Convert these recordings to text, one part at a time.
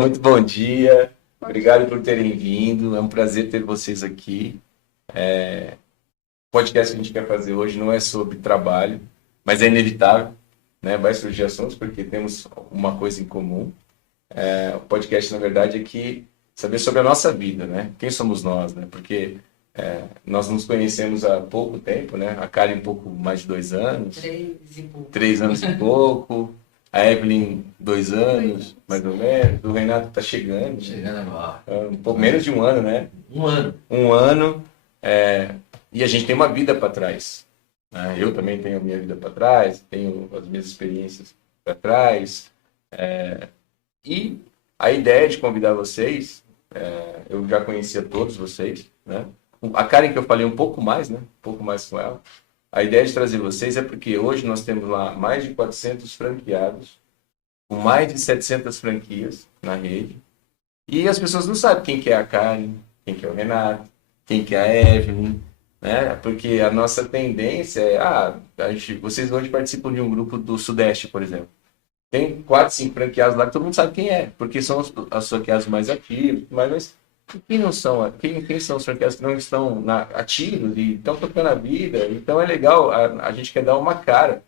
Muito bom dia. Obrigado por terem vindo. É um prazer ter vocês aqui. O podcast que a gente quer fazer hoje não é sobre trabalho, mas é inevitável, né? Vai surgir assuntos porque temos uma coisa em comum. O podcast, na verdade, é que saber sobre a nossa vida, né? Quem somos nós, né? Porque nós nos conhecemos há pouco tempo, né? A Karen um pouco mais de 2 anos. 3 e pouco. 3 anos e pouco. A Evelyn, 2 anos, mais ou menos. O Renato está chegando. Chegando agora. Um pouco menos de um ano, né? Um ano. Um ano. E a gente tem uma vida para trás, né? Eu também tenho a minha vida para trás, tenho as minhas experiências para trás. E a ideia de convidar vocês, eu já conhecia todos vocês, né? A Karen que eu falei um pouco mais, né? Um pouco mais com ela. A ideia de trazer vocês é porque hoje nós temos lá mais de 400 franqueados, com mais de 700 franquias na rede. E as pessoas não sabem quem que é a Karen, quem que é o Renato, quem que é a Evelyn, né? Porque a nossa tendência é, vocês hoje participam de um grupo do Sudeste, por exemplo. Tem 4, 5 franqueados lá que todo mundo sabe quem é, porque são os franqueados mais ativos, mas quem não são, quem são os franqueados que não estão ativos e estão tocando a vida? Então é legal, a gente quer dar uma cara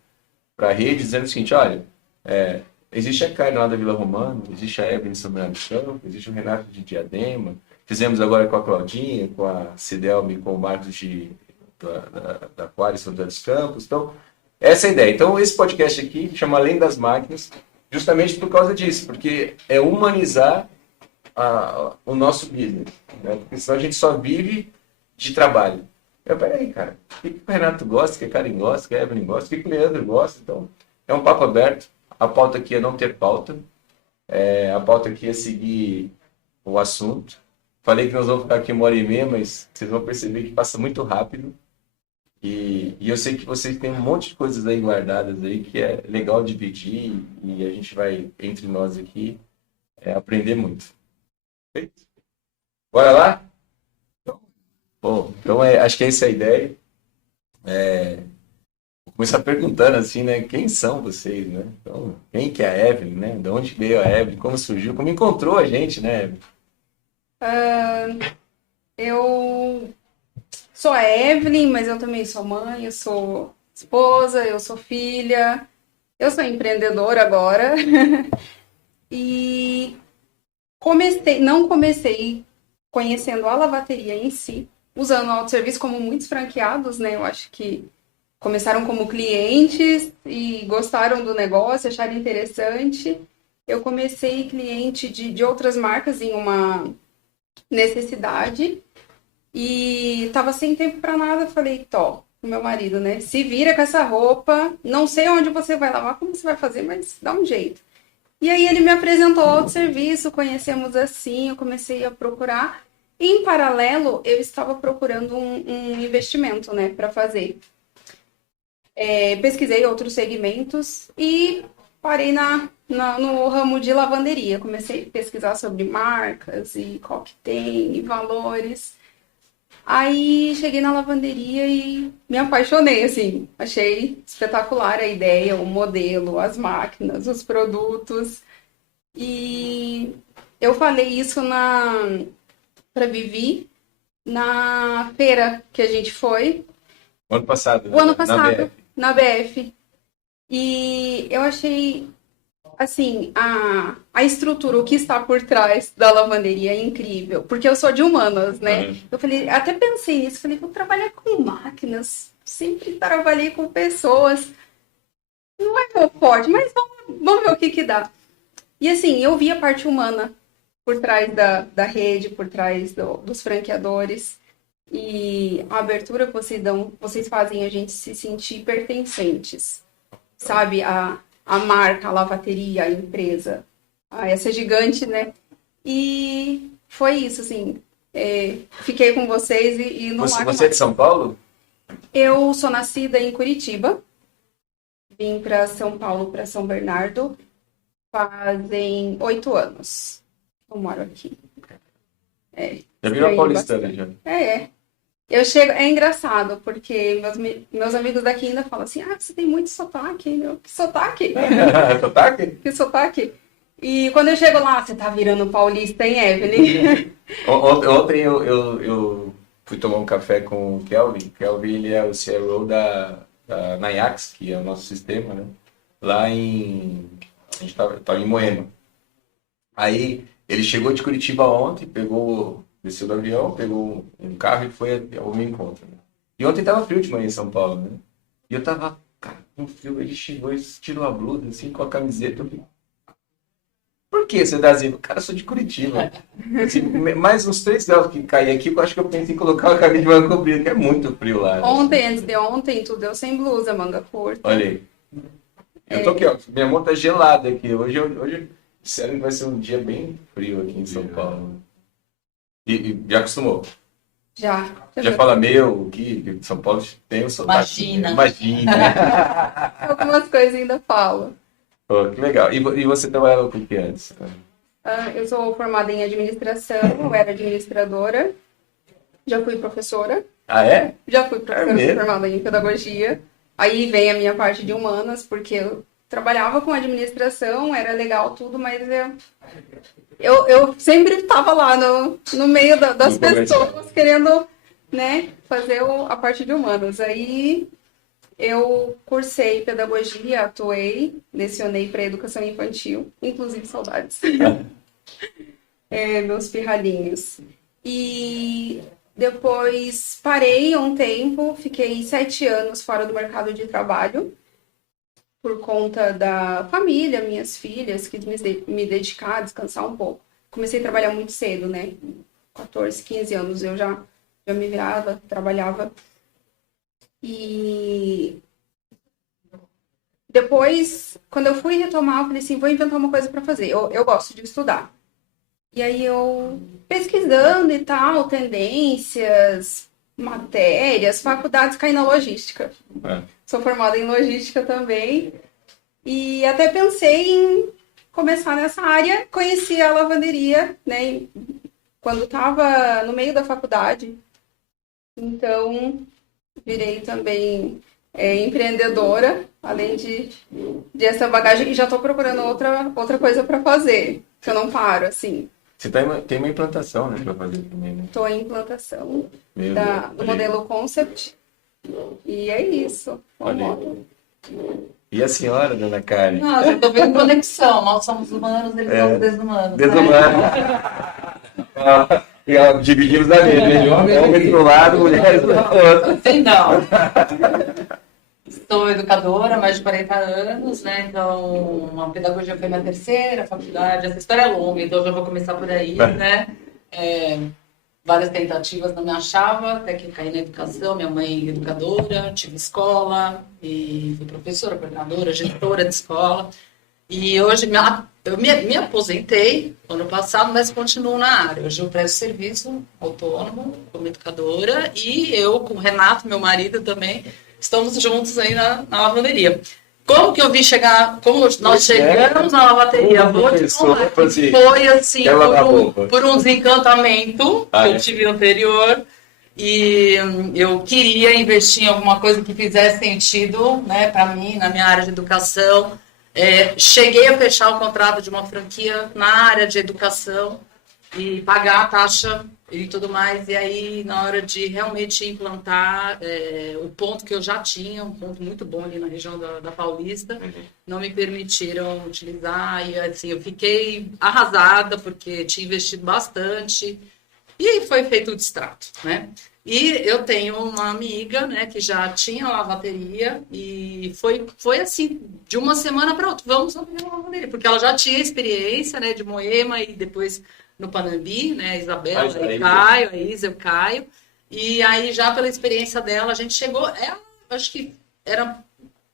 para a rede dizendo o seguinte, olha, existe a Karen lá da Vila Romana, existe a Evelyn de São Bernardo do Campo, existe o Renato de Diadema, fizemos agora com a Claudinha, com a Cidelme, com o Marcos da Aquário São José dos Campos. Então, essa é a ideia. Então, esse podcast aqui chama Além das Máquinas, justamente por causa disso, porque é humanizar o nosso business, né? Porque senão a gente só vive de trabalho. Peraí, cara, o que o Renato gosta, o que a Karen gosta, o que a Evelyn gosta, o que o Leandro gosta? Então, é um papo aberto. A pauta aqui é não ter pauta. A pauta aqui é seguir o assunto. Falei que nós vamos ficar aqui 1h30, mas vocês vão perceber que passa muito rápido. E eu sei que vocês têm um monte de coisas aí guardadas aí que é legal dividir e a gente vai, entre nós aqui, aprender muito. Perfeito? Bora lá? Bom, então acho que essa é a ideia. Vou começar perguntando assim, né? Quem são vocês, né? Então, quem que é a Evelyn, né? De onde veio a Evelyn? Como surgiu? Como encontrou a gente, né, Evelyn? Eu sou a Evelyn, mas eu também sou mãe, eu sou esposa, eu sou filha, eu sou empreendedora agora. E não comecei conhecendo a lavateria em si, usando o autosserviço como muitos franqueados, né? Eu acho que começaram como clientes e gostaram do negócio, acharam interessante. Eu comecei cliente de outras marcas em uma necessidade e tava sem tempo para nada. Falei, Tó, o meu marido, né? Se vira com essa roupa, não sei onde você vai lavar, como você vai fazer, mas dá um jeito. E aí ele me apresentou outro serviço, conhecemos assim, eu comecei a procurar. E, em paralelo, eu estava procurando um investimento, né, para fazer. Pesquisei outros segmentos e parei no ramo de lavanderia. Comecei a pesquisar sobre marcas e qual que tem, e valores. Aí cheguei na lavanderia e me apaixonei, assim. Achei espetacular a ideia, o modelo, as máquinas, os produtos. E eu falei isso para Vivi na feira que a gente foi. O ano passado, O ano na passado, BF. na BF. E eu achei, assim, a estrutura, o que está por trás da lavanderia é incrível. Porque eu sou de humanas, né? Eu falei, até pensei nisso. Falei, vou trabalhar com máquinas. Sempre trabalhei com pessoas. Não é meu forte, mas vamos ver o que dá. E assim, eu vi a parte humana por trás da rede, por trás dos franqueadores. E a abertura que vocês fazem a gente se sentir pertencentes. Sabe? A marca, a lavateria, a empresa. Essa gigante, né? E foi isso, assim. Fiquei com vocês e não largo Você é de mais. São Paulo? Eu sou nascida em Curitiba. Vim para São Paulo, para São Bernardo, fazem 8 anos. Eu moro aqui. Já virou Estranhei paulistana, bastante. já. Eu chego, é engraçado, porque meus amigos daqui ainda falam assim, você tem muito sotaque, meu. Que sotaque? Sotaque? Que sotaque? E quando eu chego lá, você tá virando paulista, hein, Evelyn? Ontem eu fui tomar um café com o Kelvin. Kelvin, ele é o CRO da Nayax, que é o nosso sistema, né? Lá em... A gente tava em Moema. Aí ele chegou de Curitiba ontem, desceu do avião, pegou um carro e foi ao meu encontro, né? E ontem tava frio de manhã em São Paulo, né? E eu tava, cara, com frio. Ele chegou e tirou a blusa, assim, com a camiseta. Eu falei, por que você tá assim? Cara, eu sou de Curitiba. Assim, mais uns 3 graus que cair aqui, eu acho que eu pensei em colocar uma camisa de manga comprida, que é muito frio lá. Ontem, antes de ontem, tu deu sem blusa, manga curta. Olha aí. Eu tô aqui, ó. Minha mão tá gelada aqui. Hoje, sério, que vai ser um dia bem frio aqui em São Paulo. E já acostumou? Já. Já fala que São Paulo tem o sotaque. Imagina. Imagina. Algumas coisas ainda falo. Pô, que legal. E você trabalhava com o que antes? Eu sou formada em administração, eu era administradora, já fui professora. Ah, é? Já fui professora mesmo? formada em pedagogia. Aí vem a minha parte de humanas, porque eu trabalhava com administração, era legal tudo, mas eu sempre estava lá no meio das No comercial. pessoas querendo, né, fazer a parte de humanas. Aí eu cursei pedagogia, atuei, lecionei para educação infantil, inclusive saudades. Meus pirralhinhos. E depois parei um tempo, fiquei 7 anos fora do mercado de trabalho, por conta da família, minhas filhas, quis me dedicar, descansar um pouco. Comecei a trabalhar muito cedo, né? 14, 15 anos eu já me virava, trabalhava. E depois, quando eu fui retomar, eu falei assim, vou inventar uma coisa para fazer. Eu gosto de estudar. E aí eu, pesquisando e tal, tendências, matérias, faculdades, caí na logística. Sou formada em logística também. E até pensei em começar nessa área. Conheci a lavanderia, né, quando estava no meio da faculdade. Então, virei também empreendedora, além de essa bagagem. E já estou procurando outra coisa para fazer, que eu não paro, assim. Você tem uma implantação, né, para fazer também, né? Estou em implantação Meu do Deus. modelo Concept. E é isso. Olha Vamos lá. aí. E a senhora, dona Karen? Não, eu tô vendo conexão. Nós somos humanos, eles são desumanos. Desumano. E ó, dividimos a mesa, hein? Homens do lado, mulheres do outro. Assim não. Sou educadora há mais de 40 anos, né? Então, a pedagogia foi minha terceira faculdade. Essa história é longa, então eu já vou começar por aí, né? Várias tentativas, não me achava, até que caí na educação. Minha mãe é educadora, tive escola, e fui professora, coordenadora, gestora de escola. E hoje eu me aposentei ano passado, mas continuo na área. Hoje eu presto serviço autônomo como educadora e eu, com o Renato, meu marido também, estamos juntos aí na lavanderia. Como que eu vim chegar, como nós chegamos na lavanderia? Vou te falar, foi assim, por um desencantamento que eu tive anterior. E eu queria investir em alguma coisa que fizesse sentido, né, para mim, na minha área de educação. Cheguei a fechar o contrato de uma franquia na área de educação e pagar a taxa e tudo mais. E aí, na hora de realmente implantar o ponto que eu já tinha, um ponto muito bom ali na região da Paulista, não me permitiram utilizar. E assim, eu fiquei arrasada porque tinha investido bastante e foi feito o distrato, né? E eu tenho uma amiga, né, que já tinha lavanderia e foi assim, de uma semana para outra, vamos abrir uma lavanderia, porque ela já tinha experiência, né, de Moema e depois no Panambi, né, a Isabela, a Isa, o Caio, e aí já pela experiência dela, a gente chegou, acho que era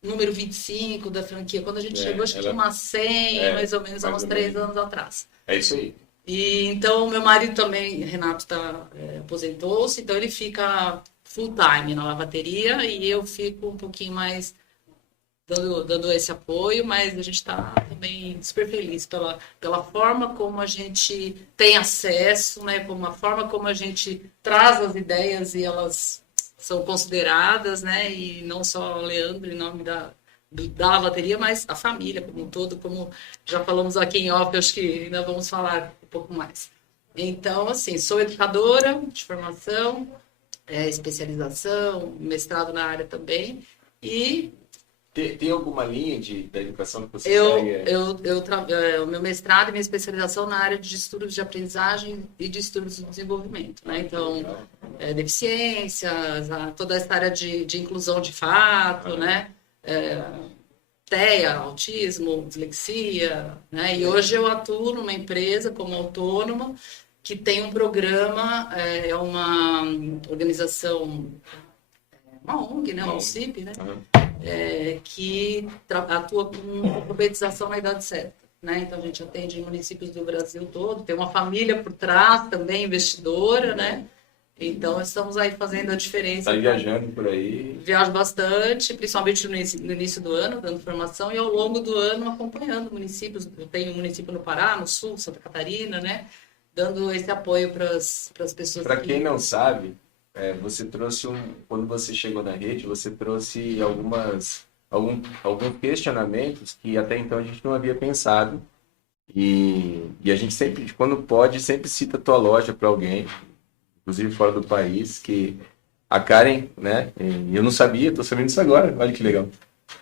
número 25 da franquia, quando a gente chegou, acho que tinha umas 100, mais ou menos, há uns 3 anos atrás. É isso aí. E então, meu marido também, Renato, aposentou-se, então ele fica full time na lavanderia e eu fico um pouquinho mais dando esse apoio, mas a gente está também super feliz pela forma como a gente tem acesso, né, como a forma como a gente traz as ideias e elas são consideradas, né, e não só Leandro, em nome da da lavanderia, mas a família como um todo, como já falamos aqui em off, acho que ainda vamos falar um pouco mais. Então, assim, sou educadora de formação, especialização, mestrado na área também, e Tem alguma linha da educação que você segue? o meu mestrado e minha especialização na área de estudos de aprendizagem e de estudos de desenvolvimento, né? Então, deficiências, toda essa área de inclusão de fato, né? TEA, autismo, dislexia, né? E hoje eu atuo numa empresa como autônoma que tem um programa, é uma organização, uma ONG, né? Um CIP, né? Que atua com alfabetização na idade certa, né? Então a gente atende em municípios do Brasil todo, tem uma família por trás também, investidora, né? Então estamos aí fazendo a diferença. Está viajando por aí? Viajo bastante, principalmente no início do ano, dando formação, e ao longo do ano acompanhando municípios. Eu tenho um município no Pará, no Sul, Santa Catarina, né? Dando esse apoio para as pessoas. Para quem não sabe, você trouxe quando você chegou na rede, você trouxe alguns questionamentos que até então a gente não havia pensado. E a gente sempre, quando pode, sempre cita a tua loja para alguém, inclusive fora do país, que a Karen, né? E eu não sabia, estou sabendo isso agora, olha que legal.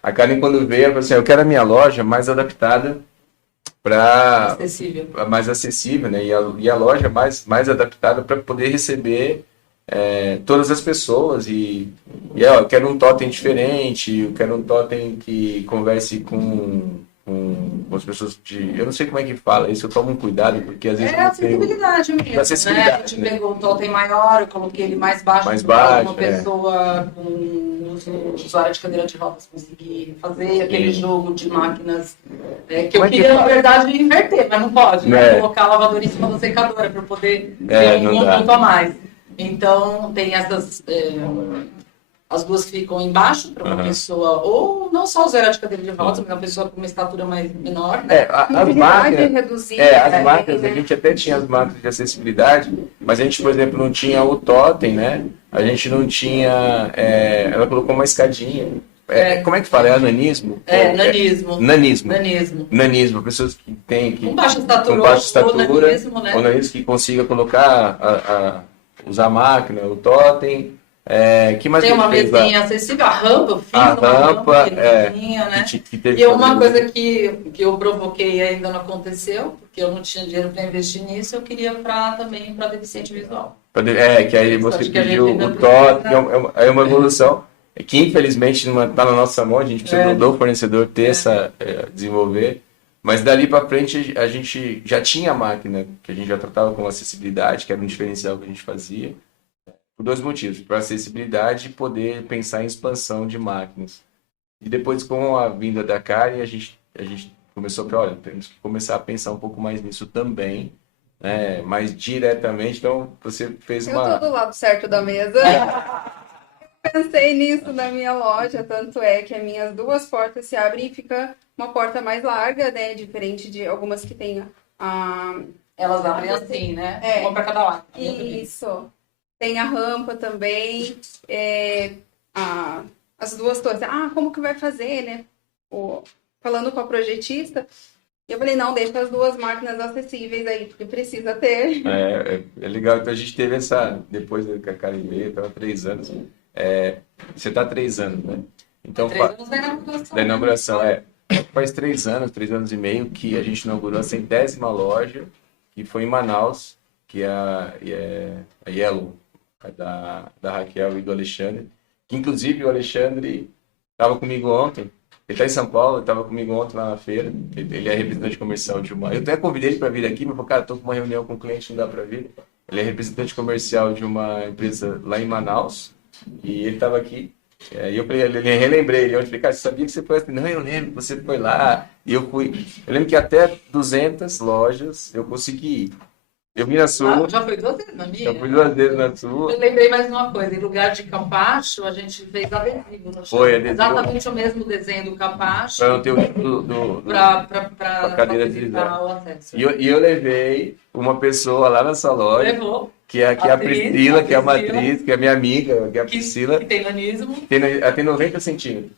A Karen, quando veio, ela falou assim: eu quero a minha loja mais adaptada para mais acessível, né? E a loja mais adaptada para poder receber todas as pessoas. Eu quero um totem diferente, eu quero um totem que converse com as pessoas eu não sei como é que fala isso, eu tomo um cuidado, porque às vezes acessibilidade mesmo, acessibilidade, né? A gente pegou o totem maior, eu coloquei ele mais baixo, uma pessoa com usuária de cadeira de rodas conseguir fazer aquele jogo de máquinas que eu queria, na verdade, inverter, mas não pode, né? Colocar a lavadora em cima da secadora para poder ter um ponto a mais. Então, tem essas... as duas ficam embaixo para uma pessoa, ou não só usuária de cadeira de rodas, mas uma pessoa com uma estatura menor. Né? As máquinas, a gente até tinha as máquinas de acessibilidade, mas a gente, por exemplo, não tinha o totem, né? A gente não tinha... ela colocou uma escadinha. Como é que fala? É ananismo? Nanismo. Pessoas que têm... Com baixa estatura, ou nanismo, que consiga colocar, usar a máquina, o totem... que mais tem uma mesinha acessível, a rampa, eu fiz uma rampa pequenininha, né? E uma coisa que eu provoquei e ainda não aconteceu, porque eu não tinha dinheiro para investir nisso, eu queria também para deficiente visual. Que aí você pediu o totem, é uma evolução, que infelizmente não está na nossa mão, a gente precisa do fornecedor ter desenvolver, mas dali para frente a gente já tinha a máquina, que a gente já tratava com acessibilidade, que era um diferencial que a gente fazia. Por dois motivos: para acessibilidade e poder pensar em expansão de máquinas. E depois, com a vinda da Karen, a gente começou a olha, temos que começar a pensar um pouco mais nisso também, né? Mais diretamente. Então, você fez Eu tô do lado certo da mesa. Pensei nisso na minha loja, tanto é que as minhas duas portas se abrem e fica uma porta mais larga, né? Diferente de algumas que tem Elas abrem assim, né? Uma para cada lado. Isso. Tem a rampa também, as duas torres. Como que vai fazer, né? Falando com a projetista, eu falei, não, deixa as duas máquinas acessíveis aí, porque precisa ter. É legal, então a gente teve depois que a Karen veio, estava 3 anos. Você está 3 anos, né? Então, 3 anos da inauguração. Faz 3 anos e meio que a gente inaugurou a 100ª loja, que foi em Manaus, que é a Yellow, da Raquel e do Alexandre, que inclusive o Alexandre estava comigo ontem, ele está em São Paulo, estava comigo ontem lá na feira, ele é representante comercial de uma... Eu até convidei ele para vir aqui, mas falei, cara, estou com uma reunião com um cliente, não dá para vir. Ele é representante comercial de uma empresa lá em Manaus, e ele estava aqui, e eu relembrei ele, eu falei, cara, você sabia que você foi assim? Não, eu lembro que você foi lá, e eu fui... Eu lembro que até 200 lojas eu consegui ir. Eu vim na sua. Já foi 2 vezes na minha? Já fui 2 vezes na sua. Eu lembrei mais uma coisa. Em lugar de capacho, a gente fez adesivo no chão. Foi, adesivo. Exatamente o mesmo desenho do capacho. Para não ter para cadeira deslizar. O acesso. E eu levei uma pessoa lá na sua loja. Levou. Que é a Priscila, que é uma atriz, que é minha amiga, que é a Priscila. Que tem nanismo. Ela tem 90 centímetros.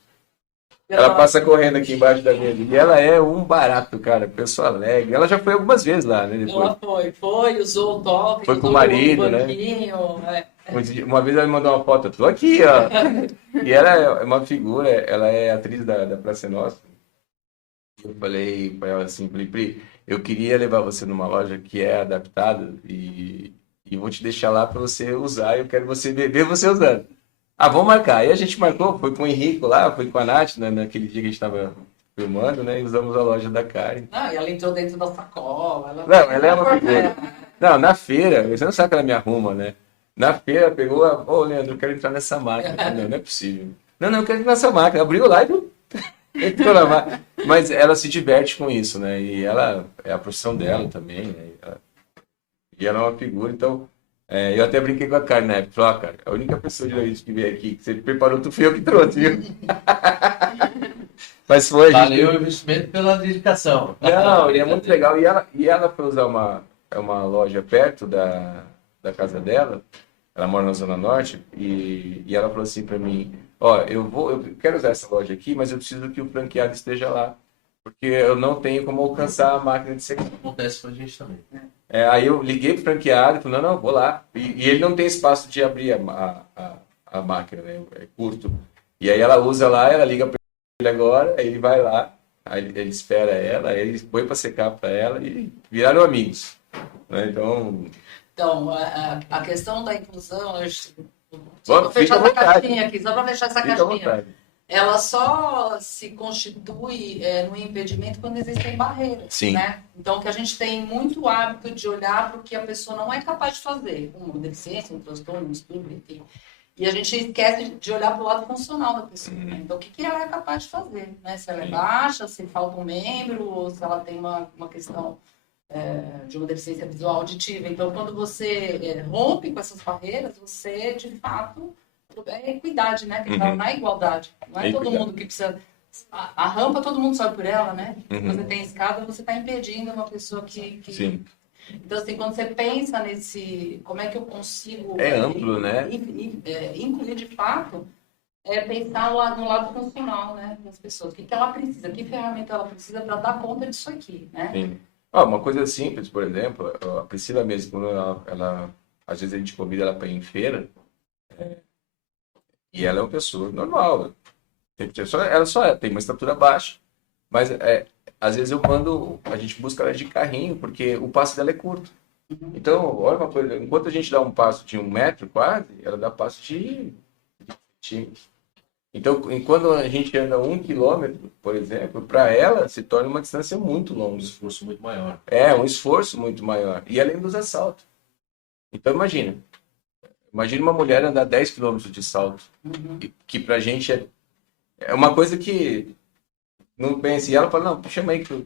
Ela passa correndo aqui embaixo da mesa. E ela é um barato, cara. Pessoa alegre. Ela já foi algumas vezes lá, né? Depois. Ela foi, usou o top, Foi com o usou marido, o né? banquinho. Uma vez ela me mandou uma foto, eu tô aqui, ó. E ela é uma figura, ela é atriz da Praça é Nossa. Eu falei pra ela assim, falei, Pri, eu queria levar você numa loja que é adaptada e vou te deixar lá pra você usar, eu quero ver você usando. Ah, vamos marcar. Aí a gente marcou, foi com o Henrico lá, foi com a Nath, né, naquele dia que a gente tava filmando, né, e usamos a loja da Karen. Não, e ela entrou dentro da sacola. Não, ela é uma figura. Não, na feira, você não sabe que ela me arruma, né? Na feira pegou ô Leandro, eu quero entrar nessa máquina. Não, não é possível. Não, eu quero entrar nessa máquina. Abriu lá e entrou na máquina. Mas ela se diverte com isso, né? E ela, é a profissão dela também, né? E ela é uma figura, então... eu até brinquei com a Karen na época. Falei, cara, a única pessoa de Leite que veio aqui, que você preparou, tu fui eu que trouxe, viu? Mas foi, a gente... Valeu o investimento pela dedicação. Não, e é muito legal. E ela foi usar uma loja perto da casa dela. Ela mora na Zona Norte. E ela falou assim pra mim: ó, eu quero usar essa loja aqui, mas eu preciso que o franqueado esteja lá. Porque eu não tenho como alcançar a máquina de secador. Acontece com a gente também. Aí eu liguei pro franqueado e falei: não, vou lá. E ele não tem espaço de abrir a máquina, né? É curto. E aí ela usa lá, ela liga pra ele agora, aí ele vai lá. Aí ele espera ela, aí ele põe para secar para ela e viraram amigos. Né? Então, a questão da inclusão, Só para fechar essa caixinha aqui, só para fechar essa caixinha, ela só se constitui no impedimento quando existem barreiras. Sim. Né? Então, que a gente tem muito hábito de olhar para o que a pessoa não é capaz de fazer, uma deficiência, um transtorno, um distúrbio, enfim. E a gente esquece de olhar para o lado funcional da pessoa. Né? Então, o que ela é capaz de fazer? Né? Se ela é baixa, se falta um membro, ou se ela tem uma questão de uma deficiência visual auditiva. Então, quando você rompe com essas barreiras, você, de fato, é equidade, né? Que tá na igualdade. Não é todo mundo que precisa... A rampa, todo mundo sobe por ela, né? Se você tem escada, você está impedindo uma pessoa que... Sim. Então, assim, quando você pensa nesse... Como é que eu consigo... É amplo, né? Incluir, de fato, pensar no lado funcional, né? Das pessoas. O que ela precisa, que ferramenta ela precisa para dar conta disso aqui, né? Sim. Uma coisa simples, por exemplo, a Priscila mesmo, quando ela às vezes a gente convida ela para ir em feira, e ela é uma pessoa normal. Ela só tem uma estatura baixa, mas às vezes a gente busca ela de carrinho, porque o passo dela é curto. Então, olha uma coisa, enquanto a gente dá um passo de 1 metro quase, ela dá passo de centímetros. Então, enquanto a gente anda 1 quilômetro, por exemplo, para ela se torna uma distância muito longa. Um esforço muito maior. Um esforço muito maior. E além dos assaltos. Então, imagina uma mulher andar 10 quilômetros de salto, que pra gente é uma coisa que não pensa. E ela fala, não, chama aí que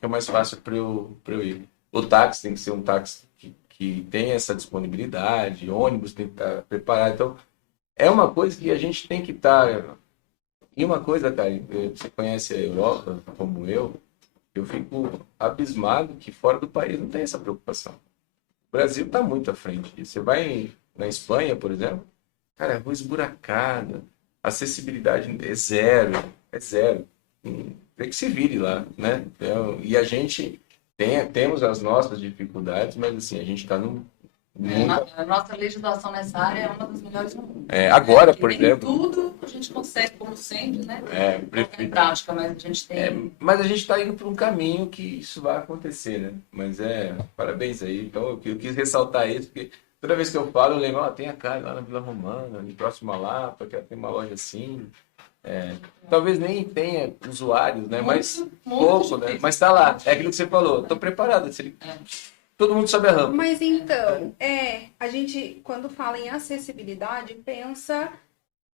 é mais fácil para eu ir. O táxi tem que ser um táxi que tem essa disponibilidade, ônibus tem que estar preparado. Então, é uma coisa que a gente tem que estar... E uma coisa, cara, você conhece a Europa como eu fico abismado que fora do país não tem essa preocupação. O Brasil está muito à frente. Você vai na Espanha, por exemplo, cara, rua esburacada, acessibilidade é zero. Tem que se vire lá, né? E a gente temos as nossas dificuldades, mas assim, a gente está num... A nossa legislação nessa área é uma das melhores no mundo. Agora, por exemplo... Tudo a gente consegue, como sempre, né? Prefiro... prática, mas a gente tem... mas a gente está indo para um caminho que isso vai acontecer, né? Mas parabéns aí. Então, eu quis ressaltar isso, porque toda vez que eu falo, eu lembro, tem a Karen lá na Vila Romana, próximo a lá, porque ela tem uma loja assim... talvez nem tenha usuários, né? Mas pouco, né? Mas está lá. É aquilo que você falou. Estou preparado. Todo mundo sabe a rampa. Mas então, a gente, quando fala em acessibilidade, pensa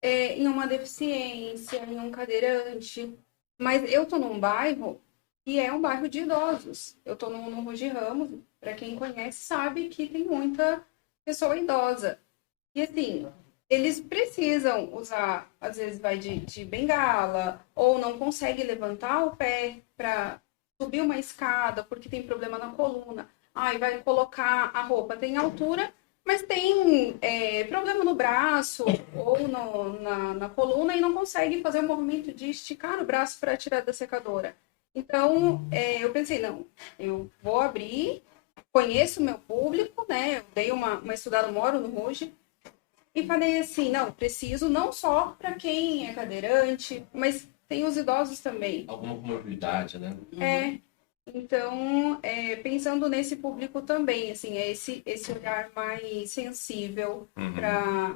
em uma deficiência, em um cadeirante. Mas eu tô num bairro que é um bairro de idosos. Eu tô no Ruge Ramos, para quem conhece sabe que tem muita pessoa idosa. E assim, eles precisam usar, às vezes vai de bengala, ou não consegue levantar o pé para subir uma escada porque tem problema na coluna. Vai colocar a roupa, tem altura, mas tem problema no braço ou na coluna e não consegue fazer o movimento de esticar o braço para tirar da secadora. Então, eu pensei, não, eu vou abrir, conheço o meu público, né? Eu dei uma estudada, moro no Ruge, e falei assim, não, preciso não só para quem é cadeirante, mas tem os idosos também. Alguma comorbidade, né? Então, pensando nesse público também, assim, esse olhar mais sensível para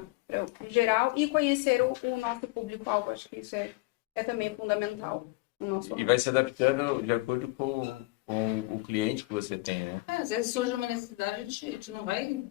o geral e conhecer o nosso público-alvo, acho que isso é também fundamental no nosso E vai se adaptando de acordo com o cliente que você tem, né? Às vezes surge uma necessidade, a gente não vai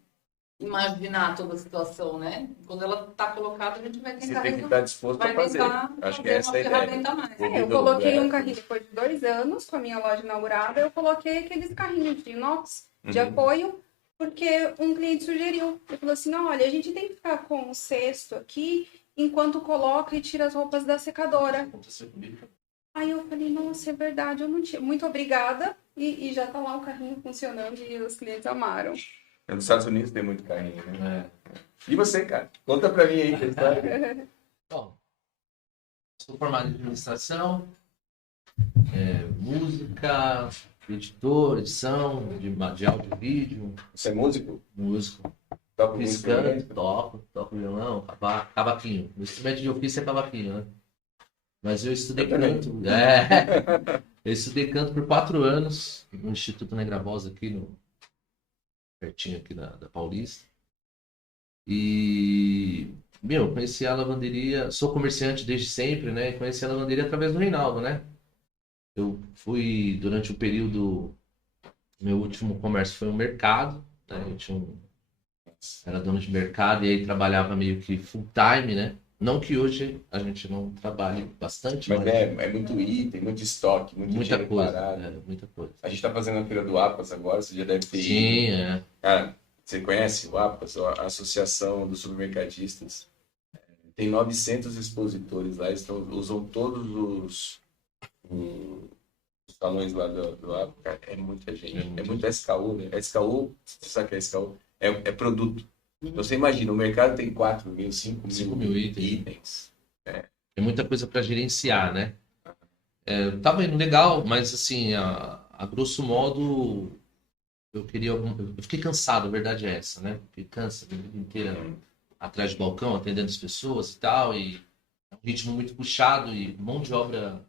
imaginar toda a situação, né? Quando ela está colocada, a gente vai Você tentar tem que estar disposto a fazer. Acho que essa é a ferramenta ideia. a mais. eu coloquei um carrinho depois de 2 anos, com a minha loja inaugurada, eu coloquei aqueles carrinhos de inox, de apoio, porque um cliente sugeriu. Ele falou assim, olha, a gente tem que ficar com um cesto aqui, enquanto coloca e tira as roupas da secadora. Aconteceu comigo. Aí eu falei, nossa, é verdade, eu não tinha. Muito obrigada. E já tá lá o carrinho funcionando e os clientes amaram. Nos Estados Unidos tem muito carrinho, né? É. E você, cara? Conta pra mim aí que história. Bom, sou formado em administração, música, editor, edição de áudio e vídeo, Você é músico? músico. Toca algum Fiz instrumento? canto, toco violão, cavaquinho. O instrumento de ofício é cavaquinho, né? Mas eu estudei canto. Eu estudei canto por 4 anos no Instituto Negra Voz aqui pertinho aqui da Paulista. E, conheci a lavanderia, sou comerciante desde sempre, né? E conheci a lavanderia através do Reinaldo, né? Eu fui, durante o período, meu último comércio foi um mercado, né? Eu era dono de mercado e aí trabalhava meio que full time, né? Não que hoje a gente não trabalhe bastante, Mas é muito item, muito estoque, muito muita dinheiro coisa, parado. muita coisa. A gente tá fazendo a feira do APAS agora, você já deve ter ido. Sim, Cara, você conhece o APAS, a Associação dos Supermercadistas? Tem 900 expositores lá, eles usam todos os salões lá do APAS. Cara, é muita gente, é muito SKU, né? SKU, você sabe o que é SKU? É produto. Então você imagina, o mercado tem 4 mil, 5 mil itens. Tem muita coisa para gerenciar, né? Tava indo legal, mas assim, a grosso modo, eu fiquei cansado, a verdade é essa, né? Fiquei cansado a vida inteira atrás do balcão, atendendo as pessoas e tal, e é um ritmo muito puxado e mão de obra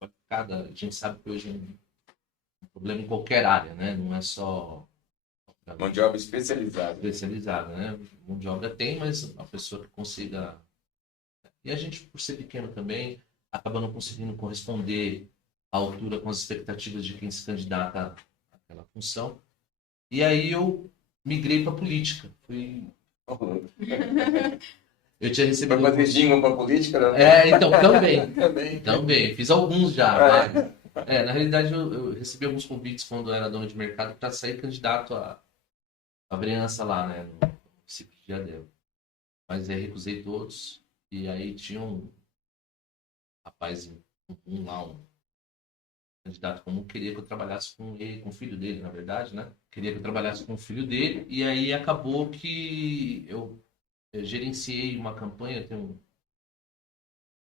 qualificada. A gente sabe que hoje é um problema em qualquer área, né? Não é só Mão de obra especializada. né? Mão de obra tem, mas a pessoa que consiga. E a gente, por ser pequeno também, acaba não conseguindo corresponder à altura com as expectativas de quem se candidata àquela função. E aí eu migrei para a política. Eu tinha recebido. Vai fazer jingle para política? Não? Então, também. Fiz alguns já, vários. Na realidade, eu recebi alguns convites quando eu era dono de mercado para sair candidato à vereança lá, né, no município de Diadema. Mas aí recusei todos. E aí tinha um rapaz, um candidato comum, queria que eu trabalhasse com ele, com o filho dele, na verdade, né? Queria que eu trabalhasse com o filho dele. E aí acabou que eu gerenciei uma campanha, eu tenho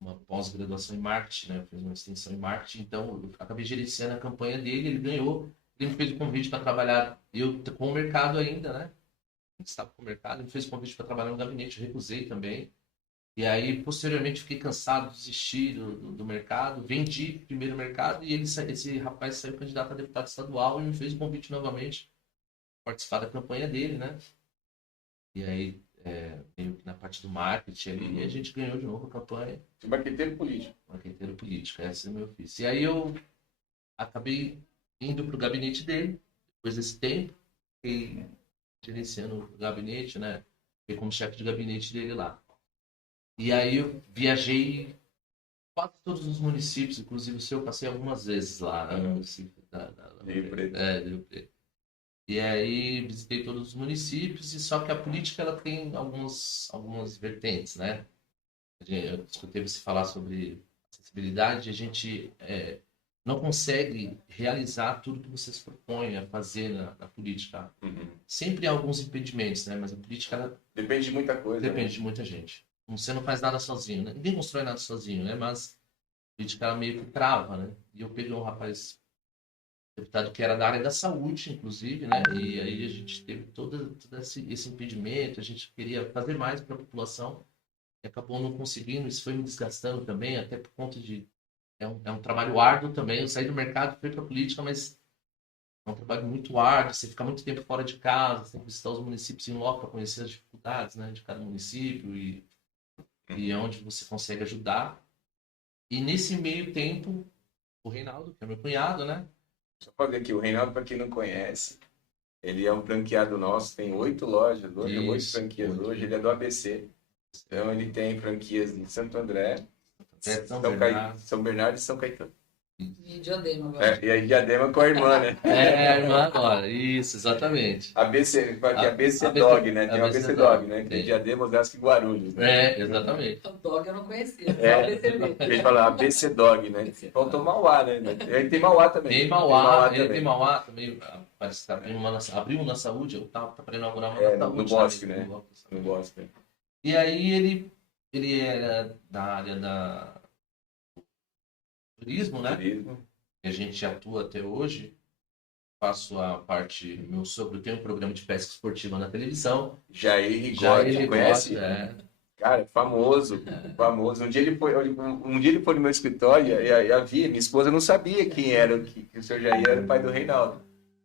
uma pós-graduação em marketing, né? Eu fiz uma extensão em marketing, então eu acabei gerenciando a campanha dele, ele ganhou. Ele me fez o convite para trabalhar, eu com o mercado ainda, né? A gente estava com o mercado, ele me fez o convite para trabalhar no gabinete, eu recusei também. E aí, posteriormente, fiquei cansado, desisti do mercado, vendi primeiro o mercado e esse rapaz saiu candidato a deputado estadual e me fez o convite novamente para participar da campanha dele, né? E aí, meio que na parte do marketing ali, a gente ganhou de novo a campanha. Marqueteiro político. Marqueteiro político, esse é o meu ofício. E aí eu acabei indo para o gabinete dele, depois desse tempo, fiquei gerenciando o gabinete, né? Fiquei como chefe de gabinete dele lá. E aí eu viajei quase todos os municípios, inclusive o seu, passei algumas vezes lá, no município Rio Preto. Rio Preto. E aí visitei todos os municípios, e só que a política ela tem algumas vertentes, né? Eu escutei você falar sobre acessibilidade, a gente não consegue realizar tudo que você se propõe a fazer na política. sempre há alguns impedimentos, né? Mas a política, ela Depende de muita coisa. depende de muita gente. Você não faz nada sozinho, né? Ninguém constrói nada sozinho, né? Mas a política, ela meio que trava, né? E eu peguei um rapaz, deputado que era da área da saúde, inclusive, né? E aí a gente teve todo esse impedimento, a gente queria fazer mais para a população e acabou não conseguindo, isso foi me desgastando também, até por conta de... É um trabalho árduo também, eu saí do mercado, fui para a política, mas é um trabalho muito árduo, você fica muito tempo fora de casa, você tem que visitar os municípios em loco para conhecer as dificuldades, né, de cada município e onde você consegue ajudar. E nesse meio tempo, o Reinaldo, que é meu cunhado, né? Só para ver aqui, o Reinaldo, para quem não conhece, ele é um franqueado nosso, tem 8 lojas, 8 franquias hoje, ele é do ABC. Então ele tem franquias em Santo André, São Bernardo e São Caetano. E Diadema agora. E aí Diadema com a irmã, né? A irmã agora, isso, exatamente. ABC Dog, né? Tem o ABC Dog, né? Tem Diadema, Osasco e Guarulhos. Né? Exatamente. O Dog eu não conhecia, só ABCD. Ele fala ABC Dog, né? Faltou Mauá, né? Ele tem Mauá também. Tem Mauá também. Parece que abriu na saúde, eu tava para inaugurar uma na saúde. No Bosque, né? No Bosque. E aí ele era da área da turismo, né? Que a gente atua até hoje. Faço a parte... Meu sogro tem um programa de pesca esportiva na televisão. Jair Rigotti, conhece? Cara, famoso. Um dia ele foi no meu escritório e a Via, minha esposa, não sabia quem era, que o seu Jair era o pai do Reinaldo.